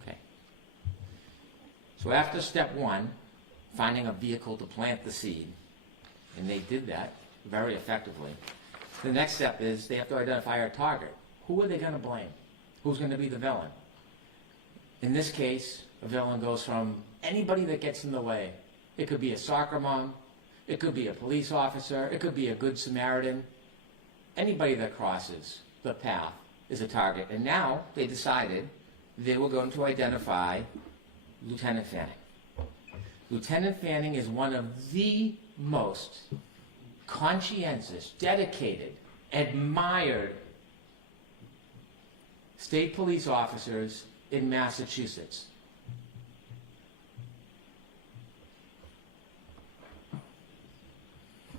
Okay. So after step one, finding a vehicle to plant the seed, and they did that very effectively, the next step is they have to identify our target. Who are they going to blame? Who's going to be the villain? In this case, a villain goes from anybody that gets in the way. It could be a soccer mom. It could be a police officer. It could be a good Samaritan. Anybody that crosses the path is a target. And now they decided they were going to identify Lieutenant Fanning. Lieutenant Fanning is one of the most conscientious, dedicated, admired state police officers in Massachusetts.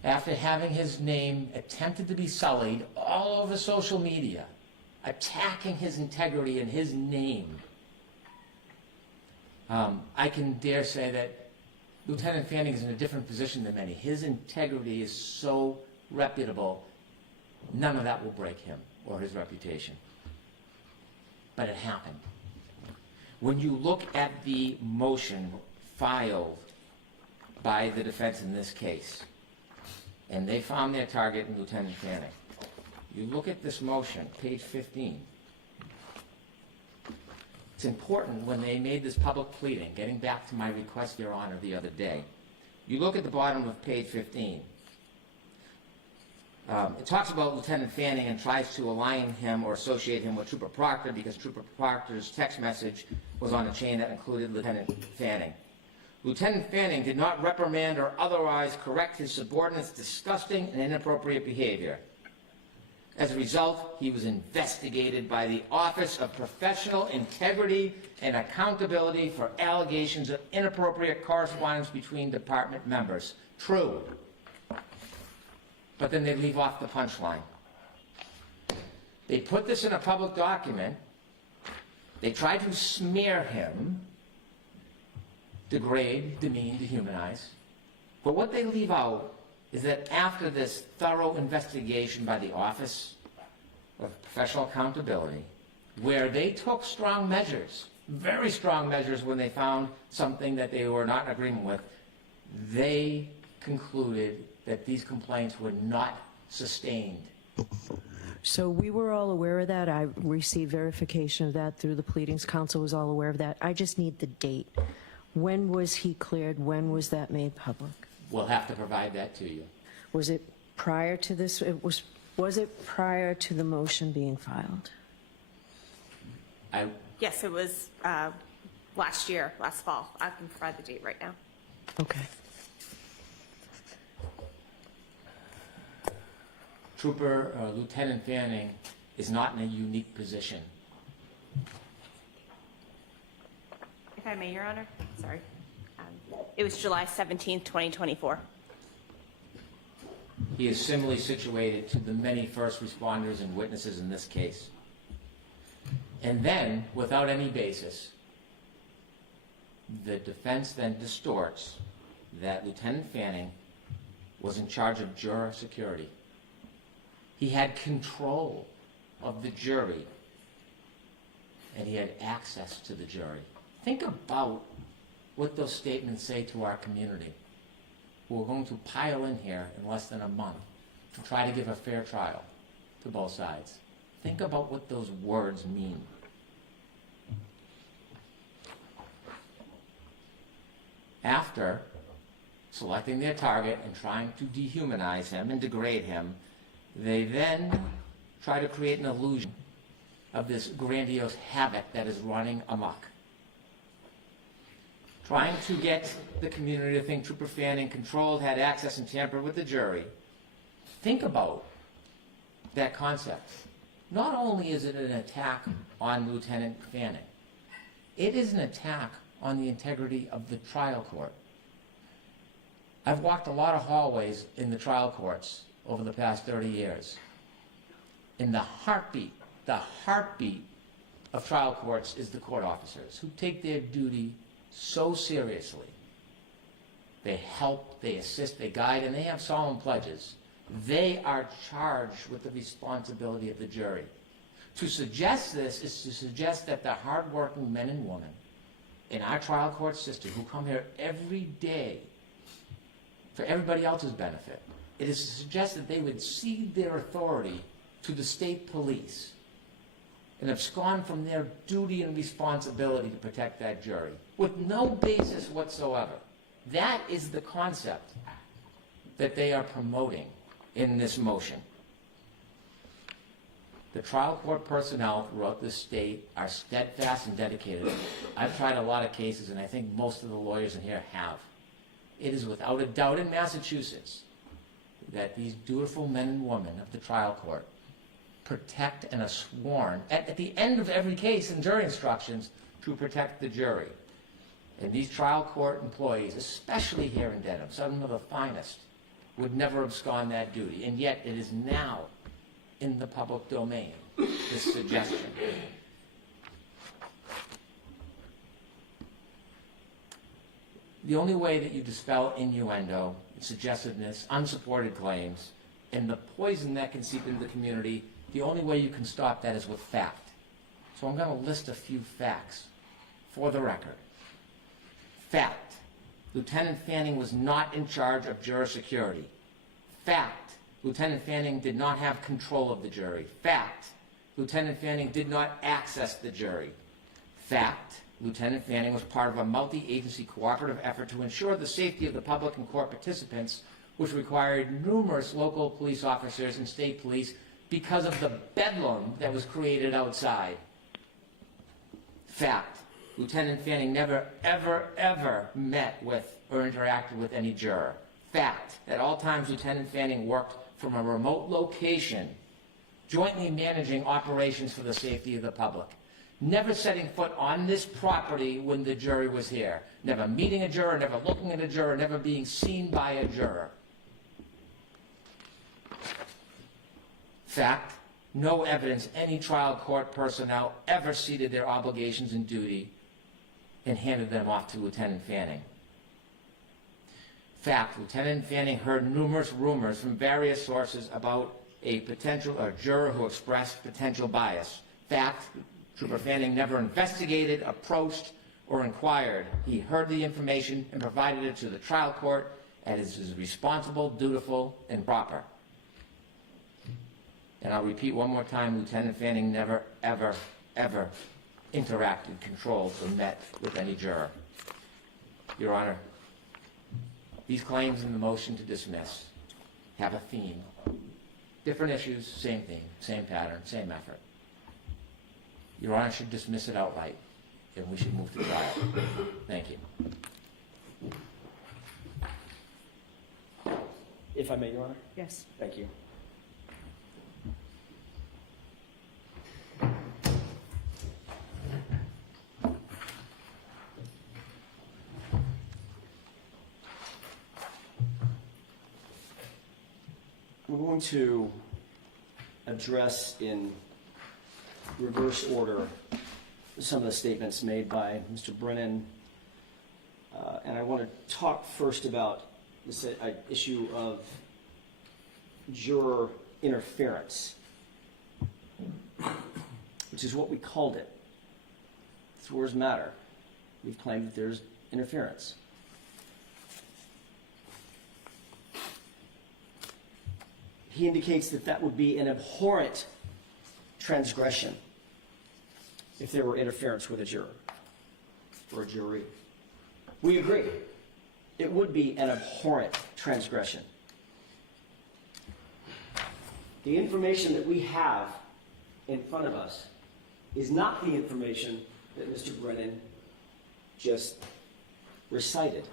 After having his name attempted to be sullied all over social media, attacking his integrity and his name, I can dare say that Lieutenant Fanning is in a different position than many. His integrity is so reputable, none of that will break him or his reputation. But it happened. When you look at the motion filed by the defense in this case, and they found their target in Lieutenant Fanning, you look at this motion, page 15. It's important when they made this public pleading, getting back to my request, Your Honor, the other day. You look at the bottom of page 15. It talks about Lieutenant Fanning and tries to align him or associate him with Trooper Proctor because Trooper Proctor's text message was on a chain that included Lieutenant Fanning. Lieutenant Fanning did not reprimand or otherwise correct his subordinate's disgusting and inappropriate behavior. As a result, he was investigated by the Office of Professional Integrity and Accountability for allegations of inappropriate correspondence between department members. True. But then they leave off the punchline. They put this in a public document. They try to smear him, degrade, demean, dehumanize. But what they leave out is that after this thorough investigation by the Office of Professional Accountability, where they took strong measures, very strong measures when they found something that they were not in agreement with, they concluded that these complaints were not sustained. So we were all aware of that. I received verification of that through the Pleadings Council, was all aware of that. I just need the date. When was he cleared? When was that made public? We'll have to provide that to you. Was it prior to this? It was Was it prior to the motion being filed? Yes, it was last year, last fall. I can provide the date right now. Okay. Trooper Lieutenant Fanning is not in a unique position. If I may, Your Honor, sorry. It was July 17th, 2024. He is similarly situated to the many first responders and witnesses in this case. And then, without any basis, the defense then distorts that Lieutenant Fanning was in charge of juror security. He had control of the jury, and he had access to the jury. Think about what those statements say to our community, who are going to pile in here in less than a month to try to give a fair trial to both sides. Think about what those words mean. After selecting their target and trying to dehumanize him and degrade him, they then try to create an illusion of this grandiose havoc that is running amok. Trying to get the community to think Trooper Fanning controlled, had access, and tampered with the jury. Think about that concept. Not only is it an attack on Lieutenant Fanning, it is an attack on the integrity of the trial court. I've walked a lot of hallways in the trial courts over the past 30 years. And the heartbeat of trial courts is the court officers who take their duty so seriously. They help, they assist, they guide, and they have solemn pledges. They are charged with the responsibility of the jury. To suggest this is to suggest that the hardworking men and women in our trial court system who come here every day for everybody else's benefit, it is to suggest that they would cede their authority to the state police and abscond from their duty and responsibility to protect that jury with no basis whatsoever. That is the concept that they are promoting in this motion. The trial court personnel throughout the state are steadfast and dedicated. I've tried a lot of cases, and I think most of the lawyers in here have. It is without a doubt in Massachusetts that these dutiful men and women of the trial court protect and are sworn at the end of every case in jury instructions to protect the jury. And these trial court employees, especially here in Dedham, some of the finest, would never abscond that duty. And yet it is now in the public domain, this suggestion. The only way that you dispel innuendo, suggestiveness, unsupported claims, and the poison that can seep into the community, the only way you can stop that is with fact. So I'm going to list a few facts for the record. Fact: Lieutenant Fanning was not in charge of juror security. Fact: Lieutenant Fanning did not have control of the jury. Fact: Lieutenant Fanning did not access the jury. Fact: Lieutenant Fanning was part of a multi-agency cooperative effort to ensure the safety of the public and court participants, which required numerous local police officers and state police because of the bedlam that was created outside. Fact: Lieutenant Fanning never, ever, ever met with or interacted with any juror. Fact: at all times, Lieutenant Fanning worked from a remote location, jointly managing operations for the safety of the public. Never setting foot on this property when the jury was here. Never meeting a juror, never looking at a juror, never being seen by a juror. Fact: no evidence any trial court personnel ever ceded their obligations and duty and handed them off to Lieutenant Fanning. Fact: Lieutenant Fanning heard numerous rumors from various sources about a juror who expressed potential bias. Fact: Trooper Fanning never investigated, approached, or inquired. He heard the information and provided it to the trial court as is responsible, dutiful, and proper. And I'll repeat one more time, Lieutenant Fanning never, ever, ever interacted, controlled, or met with any juror. Your Honor, these claims in the motion to dismiss have a theme. Different issues, same thing, same pattern, same effort. Your Honor should dismiss it outright, and we should move to trial. Thank you. If I may, Your Honor? Yes. Thank you. We're going to address in reverse order some of the statements made by Mr. Brennan. And I want to talk first about this issue of juror interference, which is what we called it. Its words matter. We've claimed that there's interference. He indicates that that would be an abhorrent transgression if there were interference with a juror or a jury. We agree. It would be an abhorrent transgression. The information that we have in front of us is not the information that Mr. Brennan just recited,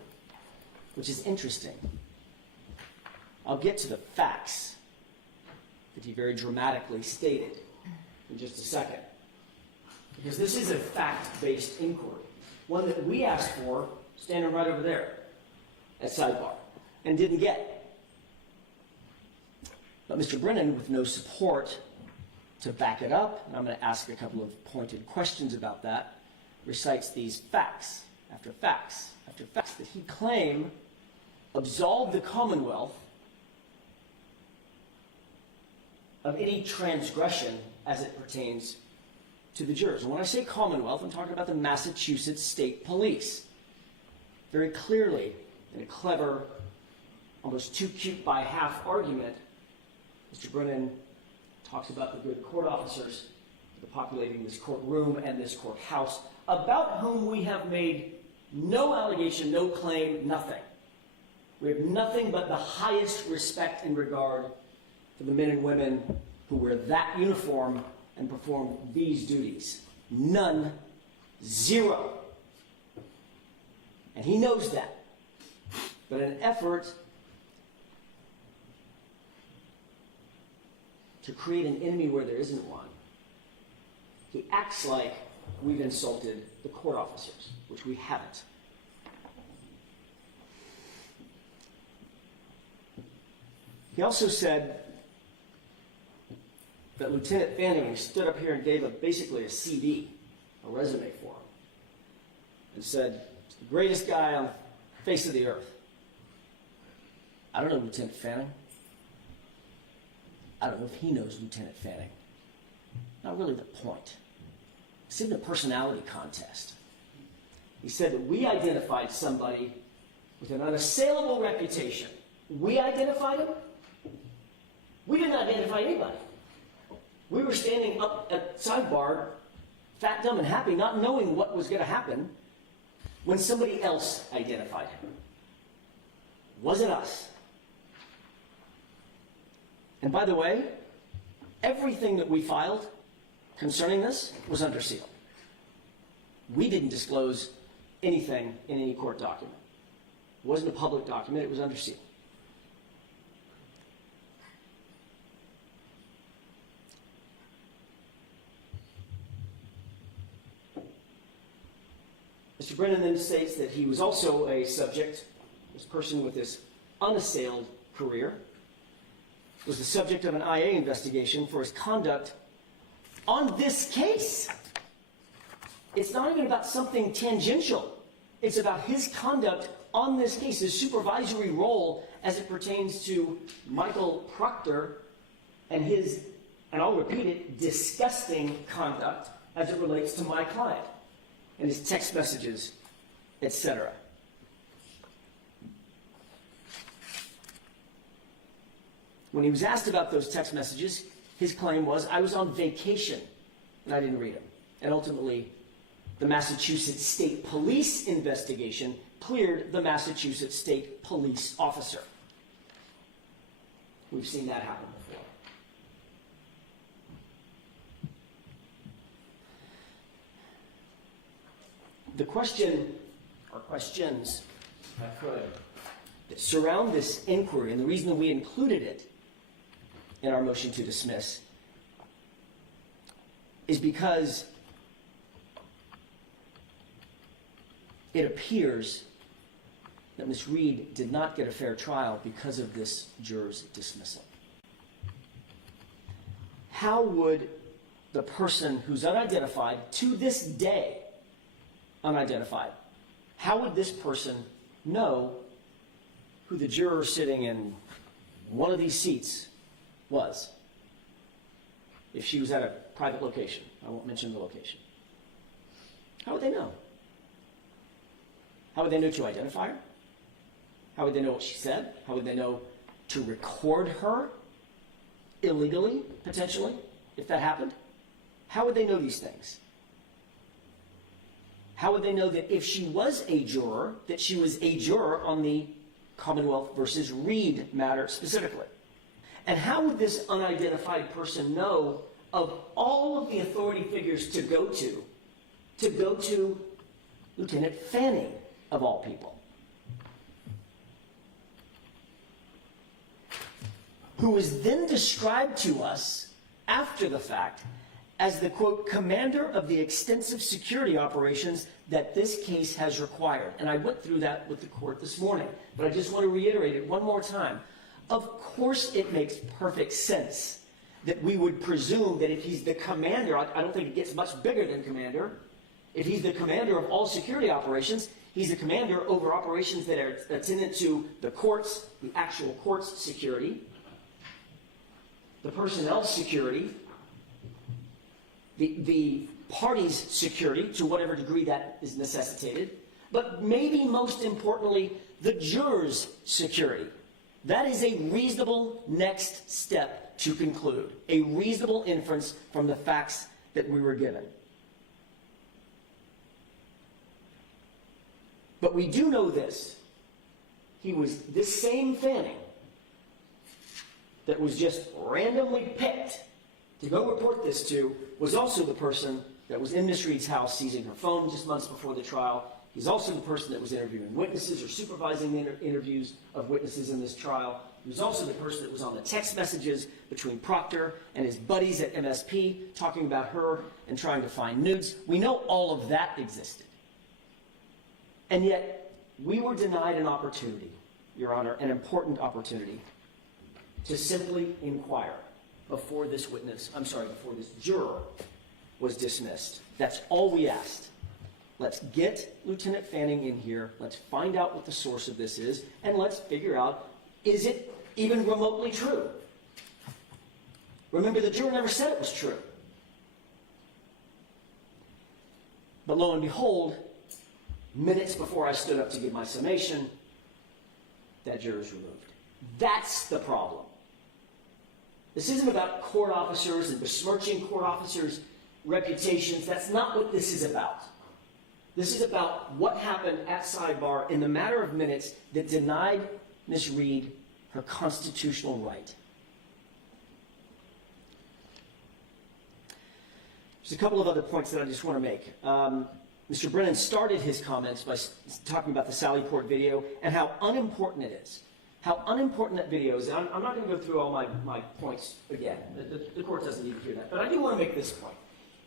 which is interesting. I'll get to the facts that he very dramatically stated in just a second, because this is a fact-based inquiry, one that we asked for standing right over there at sidebar and didn't get. But Mr. Brennan, with no support to back it up, and I'm going to ask a couple of pointed questions about that, recites these facts after facts after facts that he claimed absolved the Commonwealth of any transgression as it pertains to the jurors. And when I say Commonwealth, I'm talking about the Massachusetts State Police. Very clearly, in a clever, almost too cute by half argument, Mr. Brennan talks about the good court officers that are populating this courtroom and this courthouse, about whom we have made no allegation, no claim, nothing. We have nothing but the highest respect and regard for the men and women who wear that uniform and perform these duties. None, zero. And he knows that. But in an effort to create an enemy where there isn't one, he acts like we've insulted the court officers, which we haven't. He also said that Lieutenant Fanning stood up here and gave basically a CV, a resume for him, and said, "He's the greatest guy on the face of the earth." I don't know Lieutenant Fanning. I don't know if he knows Lieutenant Fanning. Not really the point. It's in the personality contest. He said that we identified somebody with an unassailable reputation. We identified him. We didn't identify anybody. We were standing up at sidebar, fat, dumb, and happy, not knowing what was going to happen when somebody else identified him. It wasn't us. And by the way, everything that we filed concerning this was under seal. We didn't disclose anything in any court document. It wasn't a public document, it was under seal. Mr. Brennan then states that he was also a subject, this person with this unassailed career, was the subject of an IA investigation for his conduct on this case. It's not even about something tangential. It's about his conduct on this case, his supervisory role as it pertains to Michael Proctor and his, and I'll repeat it, disgusting conduct as it relates to my client and his text messages, etc. When he was asked about those text messages, his claim was, "I was on vacation and I didn't read them." And ultimately, the Massachusetts State Police investigation cleared the Massachusetts State Police officer. We've seen that happen before. The question, or questions, if I could, that surround this inquiry, and the reason that we included it in our motion to dismiss, is because it appears that Ms. Reed did not get a fair trial because of this juror's dismissal. How would the person who's unidentified, to this day unidentified, how would this person know who the juror sitting in one of these seats was if she was at a private location? I won't mention the location. How would they know? How would they know to identify her? How would they know what she said? How would they know to record her illegally, potentially, if that happened? How would they know these things? How would they know that if she was a juror, that she was a juror on the Commonwealth versus Reed matter specifically? And how would this unidentified person know of all of the authority figures to go to Lieutenant Fanning, of all people, who was then described to us after the fact as the, quote, commander of the extensive security operations that this case has required. And I went through that with the court this morning, but I just want to reiterate it one more time. Of course it makes perfect sense that we would presume that if he's the commander, I don't think it gets much bigger than commander. If he's the commander of all security operations, he's the commander over operations that are attendant to the courts, the actual court's security, the personnel's security, the party's security, to whatever degree that is necessitated, but maybe most importantly, the juror's security. That is a reasonable next step to conclude, a reasonable inference from the facts that we were given. But we do know this. He was this same Fanning that was just randomly picked to go report this to, was also the person that was in Ms. Reed's house seizing her phone just months before the trial. He's also the person that was interviewing witnesses or supervising the interviews of witnesses in this trial. He was also the person that was on the text messages between Proctor and his buddies at MSP talking about her and trying to find nudes. We know all of that existed. And yet, we were denied an opportunity, Your Honor, an important opportunity, to simply inquire before this juror was dismissed. That's all we asked. Let's get Lieutenant Fanning in here, let's find out what the source of this is, and let's figure out, is it even remotely true? Remember, the juror never said it was true. But lo and behold, minutes before I stood up to give my summation, that juror is removed. That's the problem. This isn't about court officers and besmirching court officers' reputations. That's not what this is about. This is about what happened at sidebar in the matter of minutes that denied Ms. Reed her constitutional right. There's a couple of other points that I just want to make. Mr. Brennan started his comments by talking about the Sallyport video and how unimportant it is. How unimportant that video is. And I'm not going to go through all my points again. The court doesn't need to hear that. But I do want to make this point.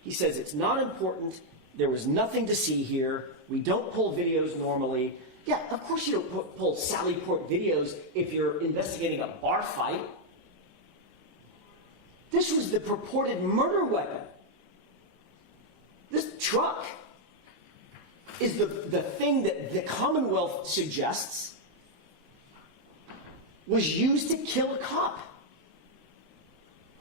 He says it's not important. There was nothing to see here. We don't pull videos normally. Yeah, of course you don't pull Sallyport videos if you're investigating a bar fight. This was the purported murder weapon. This truck is the thing that the Commonwealth suggests was used to kill a cop.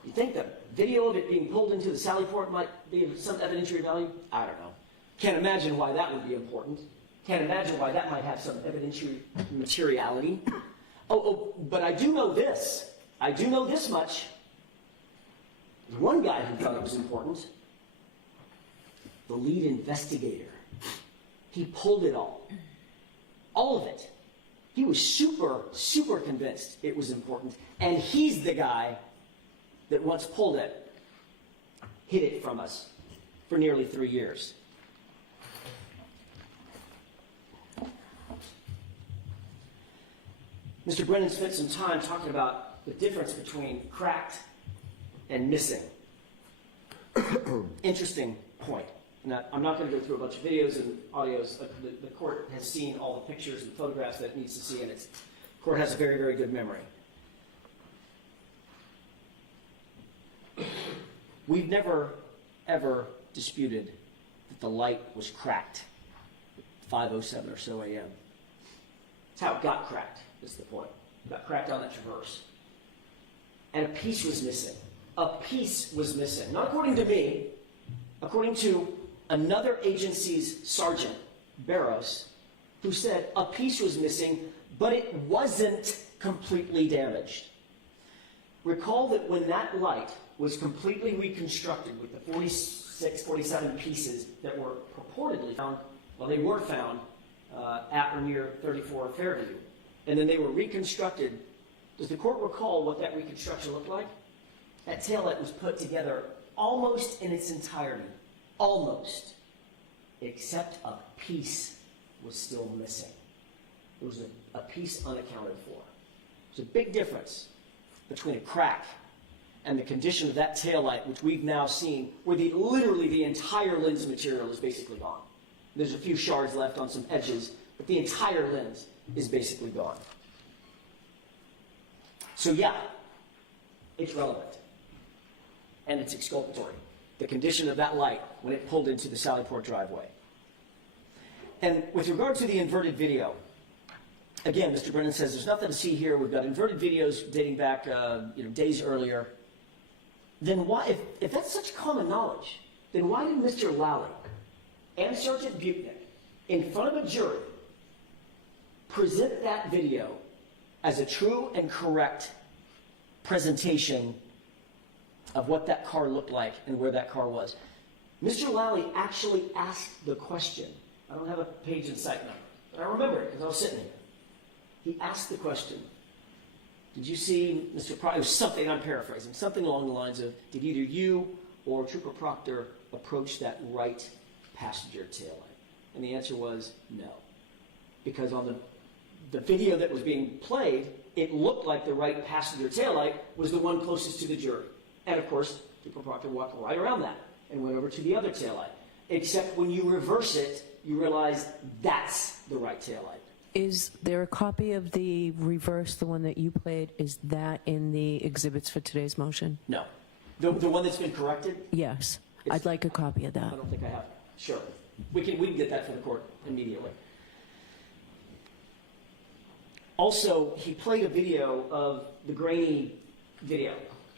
You think the video of it being pulled into the Sallyport might be of some evidentiary value? I don't know. Can't imagine why that would be important. Can't imagine why that might have some evidentiary materiality. But I do know this. I do know this much. There's one guy who thought it was important. The lead investigator. He pulled it all. All of it. He was super, super convinced it was important. And he's the guy that once pulled it, hid it from us for nearly 3 years. Mr. Brennan spent some time talking about the difference between cracked and missing. Interesting point. Now, I'm not going to go through a bunch of videos and audios. The court has seen all the pictures and photographs that it needs to see, and the court has a very, very good memory. We've never, ever disputed that the light was cracked at 5:07 or so a.m. That's how it got cracked, is the point. It got cracked on that traverse. And a piece was missing. A piece was missing. Not according to me, according to another agency's sergeant, Barros, who said a piece was missing, but it wasn't completely damaged. Recall that when that light was completely reconstructed with the 46, 47 pieces that were purportedly found, well, they were found at or near 34 Fairview, and then they were reconstructed. Does the court recall what that reconstruction looked like? That taillight was put together almost in its entirety. Almost. Except a piece was still missing. There was a piece unaccounted for. There's a big difference between a crack and the condition of that taillight, which we've now seen, where literally the entire lens material is basically gone. There's a few shards left on some edges, but the entire lens is basically gone. So yeah, it's relevant. And it's exculpatory. The condition of that light when it pulled into the Sallyport driveway. And with regard to the inverted video, again, Mr. Brennan says there's nothing to see here. We've got inverted videos dating back days earlier. Then why, if that's such common knowledge, then why did Mr. Lally and Sergeant Buchnick, in front of a jury, present that video as a true and correct presentation of what that car looked like and where that car was? Mr. Lally actually asked the question. I don't have a page and site number, but I remember it because I was sitting here. He asked the question, did you see Mr. Proctor? It was something, I'm paraphrasing, something along the lines of, did either you or Trooper Proctor approach that right passenger taillight? And the answer was no. Because on the video that was being played, it looked like the right passenger taillight was the one closest to the jury. And of course, Trooper Proctor walked right around that and went over to the other taillight. Except when you reverse it, you realize that's the right taillight. Is there a copy of the reverse, the one that you played? Is that in the exhibits for today's motion? No. The one that's been corrected? Yes. I'd like a copy of that. I don't think I have. Sure. We can get that for the court immediately. Also, he played a video of the grainy video,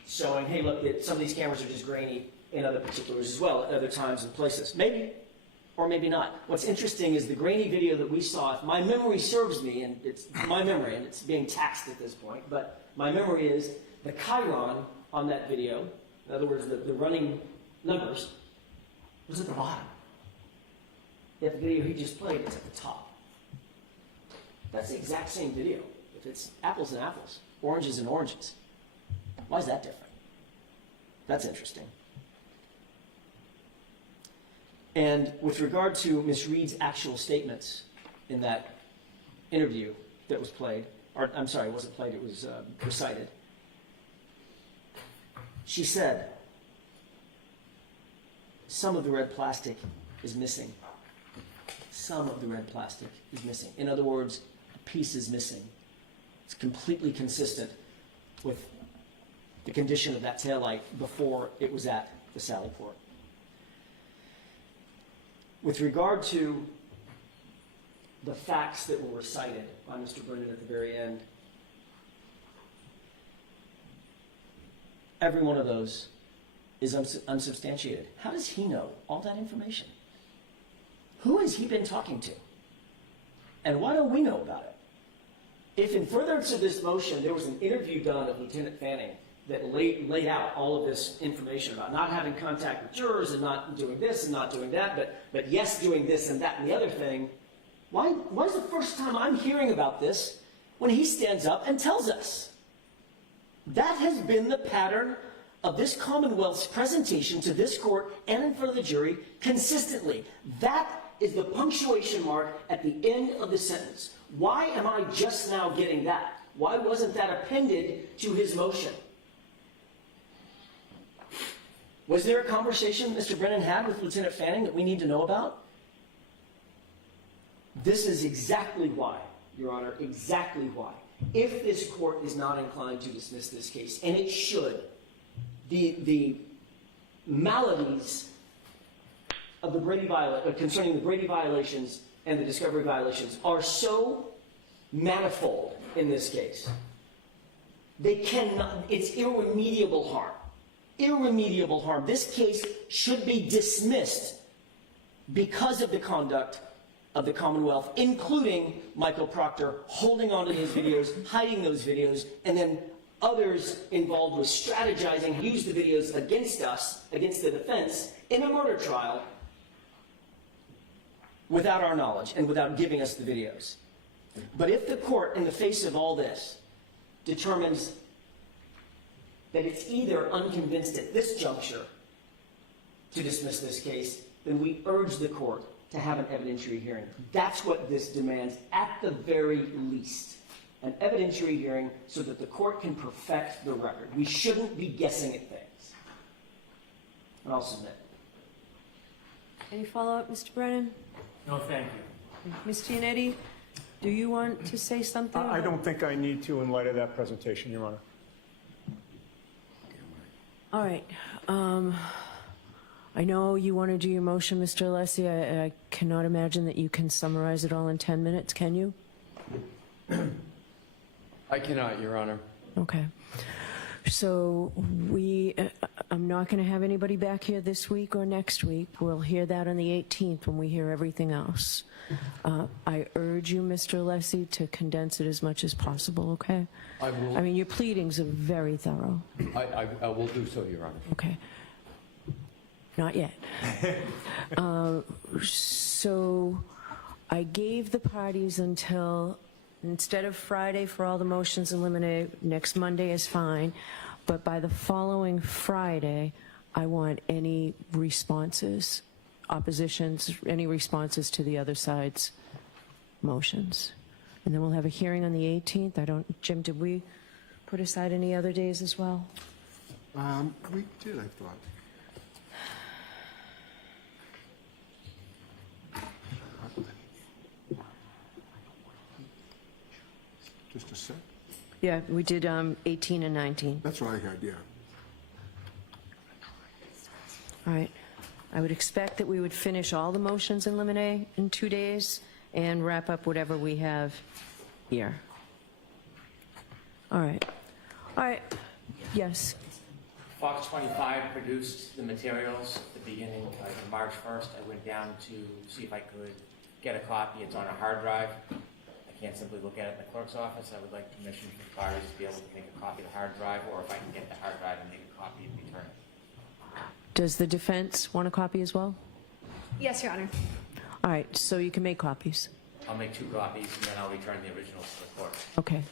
showing, hey, look, some of these cameras are just grainy in other particulars as well, at other times and places. Maybe, or maybe not. What's interesting is the grainy video that we saw, if my memory serves me, and it's my memory, and it's being taxed at this point, but my memory is the chyron on that video, in other words, the running numbers, was at the bottom. Yet the video he just played is at the top. That's the exact same video. If it's apples and apples, oranges and oranges. Why is that different? That's interesting. And with regard to Ms. Reed's actual statements in that interview that was played, or I'm sorry, it wasn't played, it was recited. She said, some of the red plastic is missing. Some of the red plastic is missing. In other words, a piece is missing. It's completely consistent with the condition of that taillight before it was at the Sallyport. With regard to the facts that were recited by Mr. Brennan at the very end, every one of those is unsubstantiated. How does he know all that information? Who has he been talking to? And why don't we know about it? If in furtherance of this motion, there was an interview done of Lieutenant Fanning that laid out all of this information about not having contact with jurors and not doing this and not doing that, but yes, doing this and that and the other thing, why is the first time I'm hearing about this when he stands up and tells us? That has been the pattern of this Commonwealth's presentation to this court and in front of the jury consistently. That is the punctuation mark at the end of the sentence. Why am I just now getting that? Why wasn't that appended to his motion? Was there a conversation Mr. Brennan had with Lieutenant Fanning that we need to know about? This is exactly why, Your Honor, exactly why. If this court is not inclined to dismiss this case, and it should, the maladies of the Brady concerning the Brady violations and the discovery violations are so manifold in this case. They cannot, it's irremediable harm. Irremediable harm. This case should be dismissed because of the conduct of the Commonwealth, including Michael Proctor holding onto those videos, hiding those videos, and then others involved with strategizing, use the videos against us, against the defense, in a murder trial without our knowledge and without giving us the videos. But if the court, in the face of all this, determines that it's either unconvinced at this juncture to dismiss this case, then we urge the court to have an evidentiary hearing. That's what this demands, at the very least. An evidentiary hearing so that the court can perfect the record. We shouldn't be guessing at things. And I'll submit. Any follow-up, Mr. Brennan? No, thank you. Ms. Giannetti, do you want to say something? I don't think I need to in light of that presentation, Your Honor. All right. I know you want to do your motion, Mr. Alessi. I cannot imagine that you can summarize it all in 10 minutes, can you? I cannot, Your Honor. Okay. So I'm not going to have anybody back here this week or next week. We'll hear that on the 18th when we hear everything else. I urge you, Mr. Alessi, to condense it as much as possible, okay? I will. I mean, your pleadings are very thorough. I will do so, Your Honor. Okay. Not yet. So I gave the parties until, instead of Friday for all the motions in limine, next Monday is fine, but by the following Friday, I want any responses, oppositions, any responses to the other side's motions. And then we'll have a hearing on the 18th. Jim, did we put aside any other days as well? We did, I thought. Just a sec. Yeah, we did 18 and 19. That's what I had, yeah. All right. I would expect that we would finish all the motions in limine in 2 days and wrap up whatever we have here. All right. All right. Yes. Fox 25 produced the materials at the beginning of March 1st. I went down to see if I could get a copy. It's on a hard drive. I can't simply look at it in the clerk's office. I would like permission from the parties to be able to make a copy of the hard drive, or if I can get the hard drive and make a copy and return it. Does the defense want a copy as well? Yes, Your Honor. All right. So you can make copies. I'll make 2 copies, and then I'll return the originals to the court. Okay.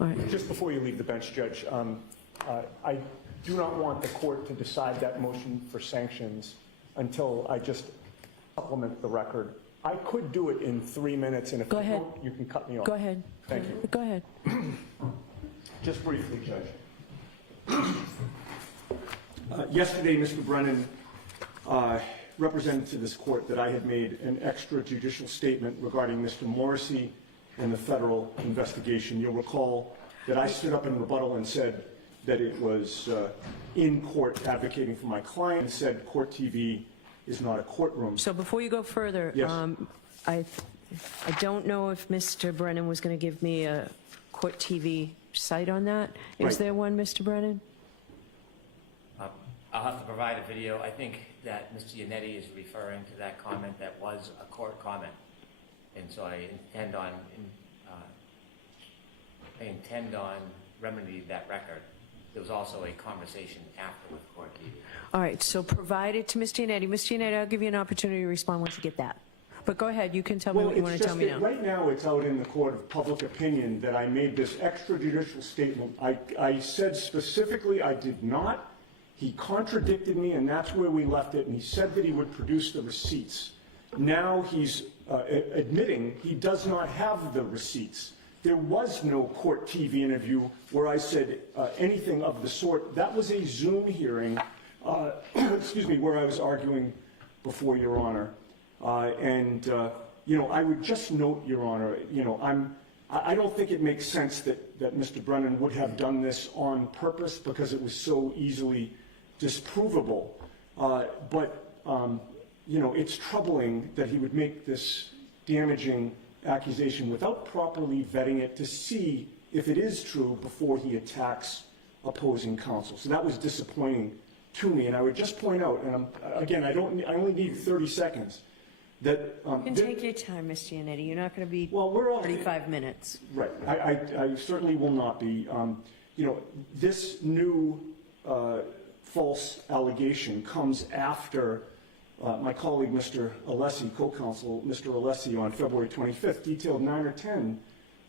All right. Just before you leave the bench, Judge, I do not want the court to decide that motion for sanctions until I just supplement the record. I could do it in 3 minutes, and if Go you ahead. don't, you can cut me off. Go ahead. Thank you. Go ahead. Just briefly, Judge. Yesterday, Mr. Brennan represented to this court that I had made an extrajudicial statement regarding Mr. Morrissey and the federal investigation. You'll recall that I stood up in rebuttal and said that it was in court advocating for my client, and said Court TV is not a courtroom. So before you go further, Yes. I don't know if Mr. Brennan was going to give me a Court TV site on that. Is Right. there one, Mr. Brennan? I'll have to provide a video. I think that Mr. Yannetti is referring to that comment that was a court comment. And so I intend on remedying that record. There was also a conversation after with Court TV. All right, so provide it to Mr. Yannetti. Mr. Yannetti, I'll give you an opportunity to respond once you get that. But go ahead, you can tell me what you want to tell me now. Right now, it's out in the court of public opinion that I made this extrajudicial statement. I said specifically I did not. He contradicted me, and that's where we left it, and he said that he would produce the receipts. Now he's admitting he does not have the receipts. There was no court TV interview where I said anything of the sort. That was a Zoom hearing, excuse me, where I was arguing before Your Honor. You know, I would just note, Your Honor, you know, I don't think it makes sense that Mr. Brennan would have done this on purpose because it was so easily disprovable. You know, it's troubling that he would make this damaging accusation without properly vetting it to see if it is true before he attacks opposing counsel. So that was disappointing to me. And I would just point out, and again, I only need 30 seconds, that... You can take your time, Mr. Yannetti. You're not going to be well, we're all 35 minutes. Right. I certainly will not be. You know, this new false allegation comes after my colleague, Mr. Alessi, co-counsel Mr. Alessi, on February 25th, detailed 9 or 10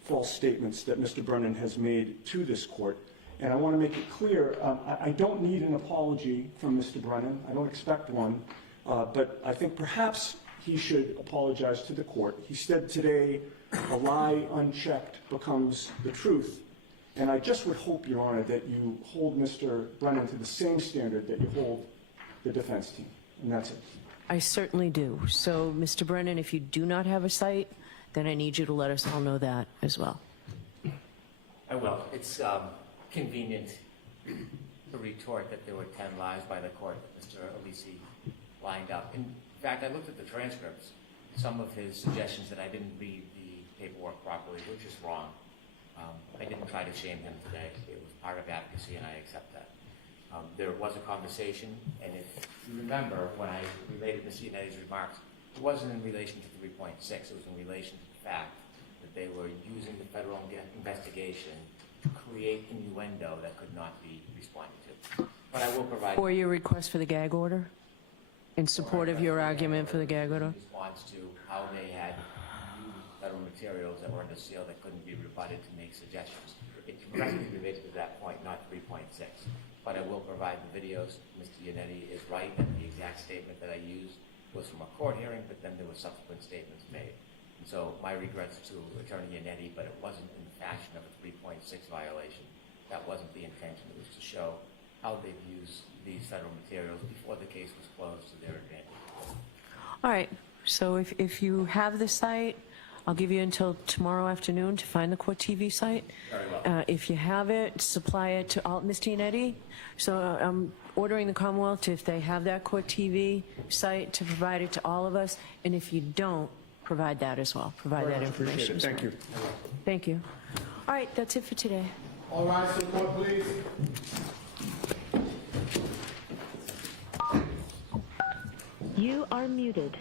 false statements that Mr. Brennan has made to this court. And I want to make it clear, I don't need an apology from Mr. Brennan. I don't expect one. But I think perhaps he should apologize to the court. He said today, a lie unchecked becomes the truth. And I just would hope, Your Honor, that you hold Mr. Brennan to the same standard that you hold the defense team. And that's it. I certainly do. So, Mr. Brennan, if you do not have a cite, then I need you to let us all know that as well. I will. It's convenient to retort that there were 10 lies by the court that Mr. Alessi lined up. In fact, I looked at the transcripts. Some of his suggestions that I didn't read the paperwork properly, which is wrong. I didn't try to shame him today. It was part of advocacy, and I accept that. There was a conversation, and if you remember when I related Ms. Yanetti's remarks, it wasn't in relation to 3.6. It was in relation to the fact that they were using the federal investigation to create innuendo that could not be responded to. But I will provide... For your request for the gag order? In support of your argument for the gag order? In response to how they had used federal materials that were under seal that couldn't be rebutted to make suggestions. It directly related to that point, not 3.6. But I will provide the videos. Mr. Yannetti is right that the exact statement that I used was from a court hearing, but then there were subsequent statements made. And so my regrets to Attorney Yannetti, but it wasn't in the fashion of a 3.6 violation. That wasn't the intention. It was to show how they've used these federal materials before the case was closed to their advantage. All right. So if you have the site, I'll give you until tomorrow afternoon to find the court TV site. Very well. If you have it, supply it to all, Mr. Yannetti. So I'm ordering the Commonwealth, if they have that court TV site, to provide it to all of us. And if you don't, provide that as well. Provide that information. Thank you. Thank you. All right, that's it for today. All rise to the court, please. You are muted.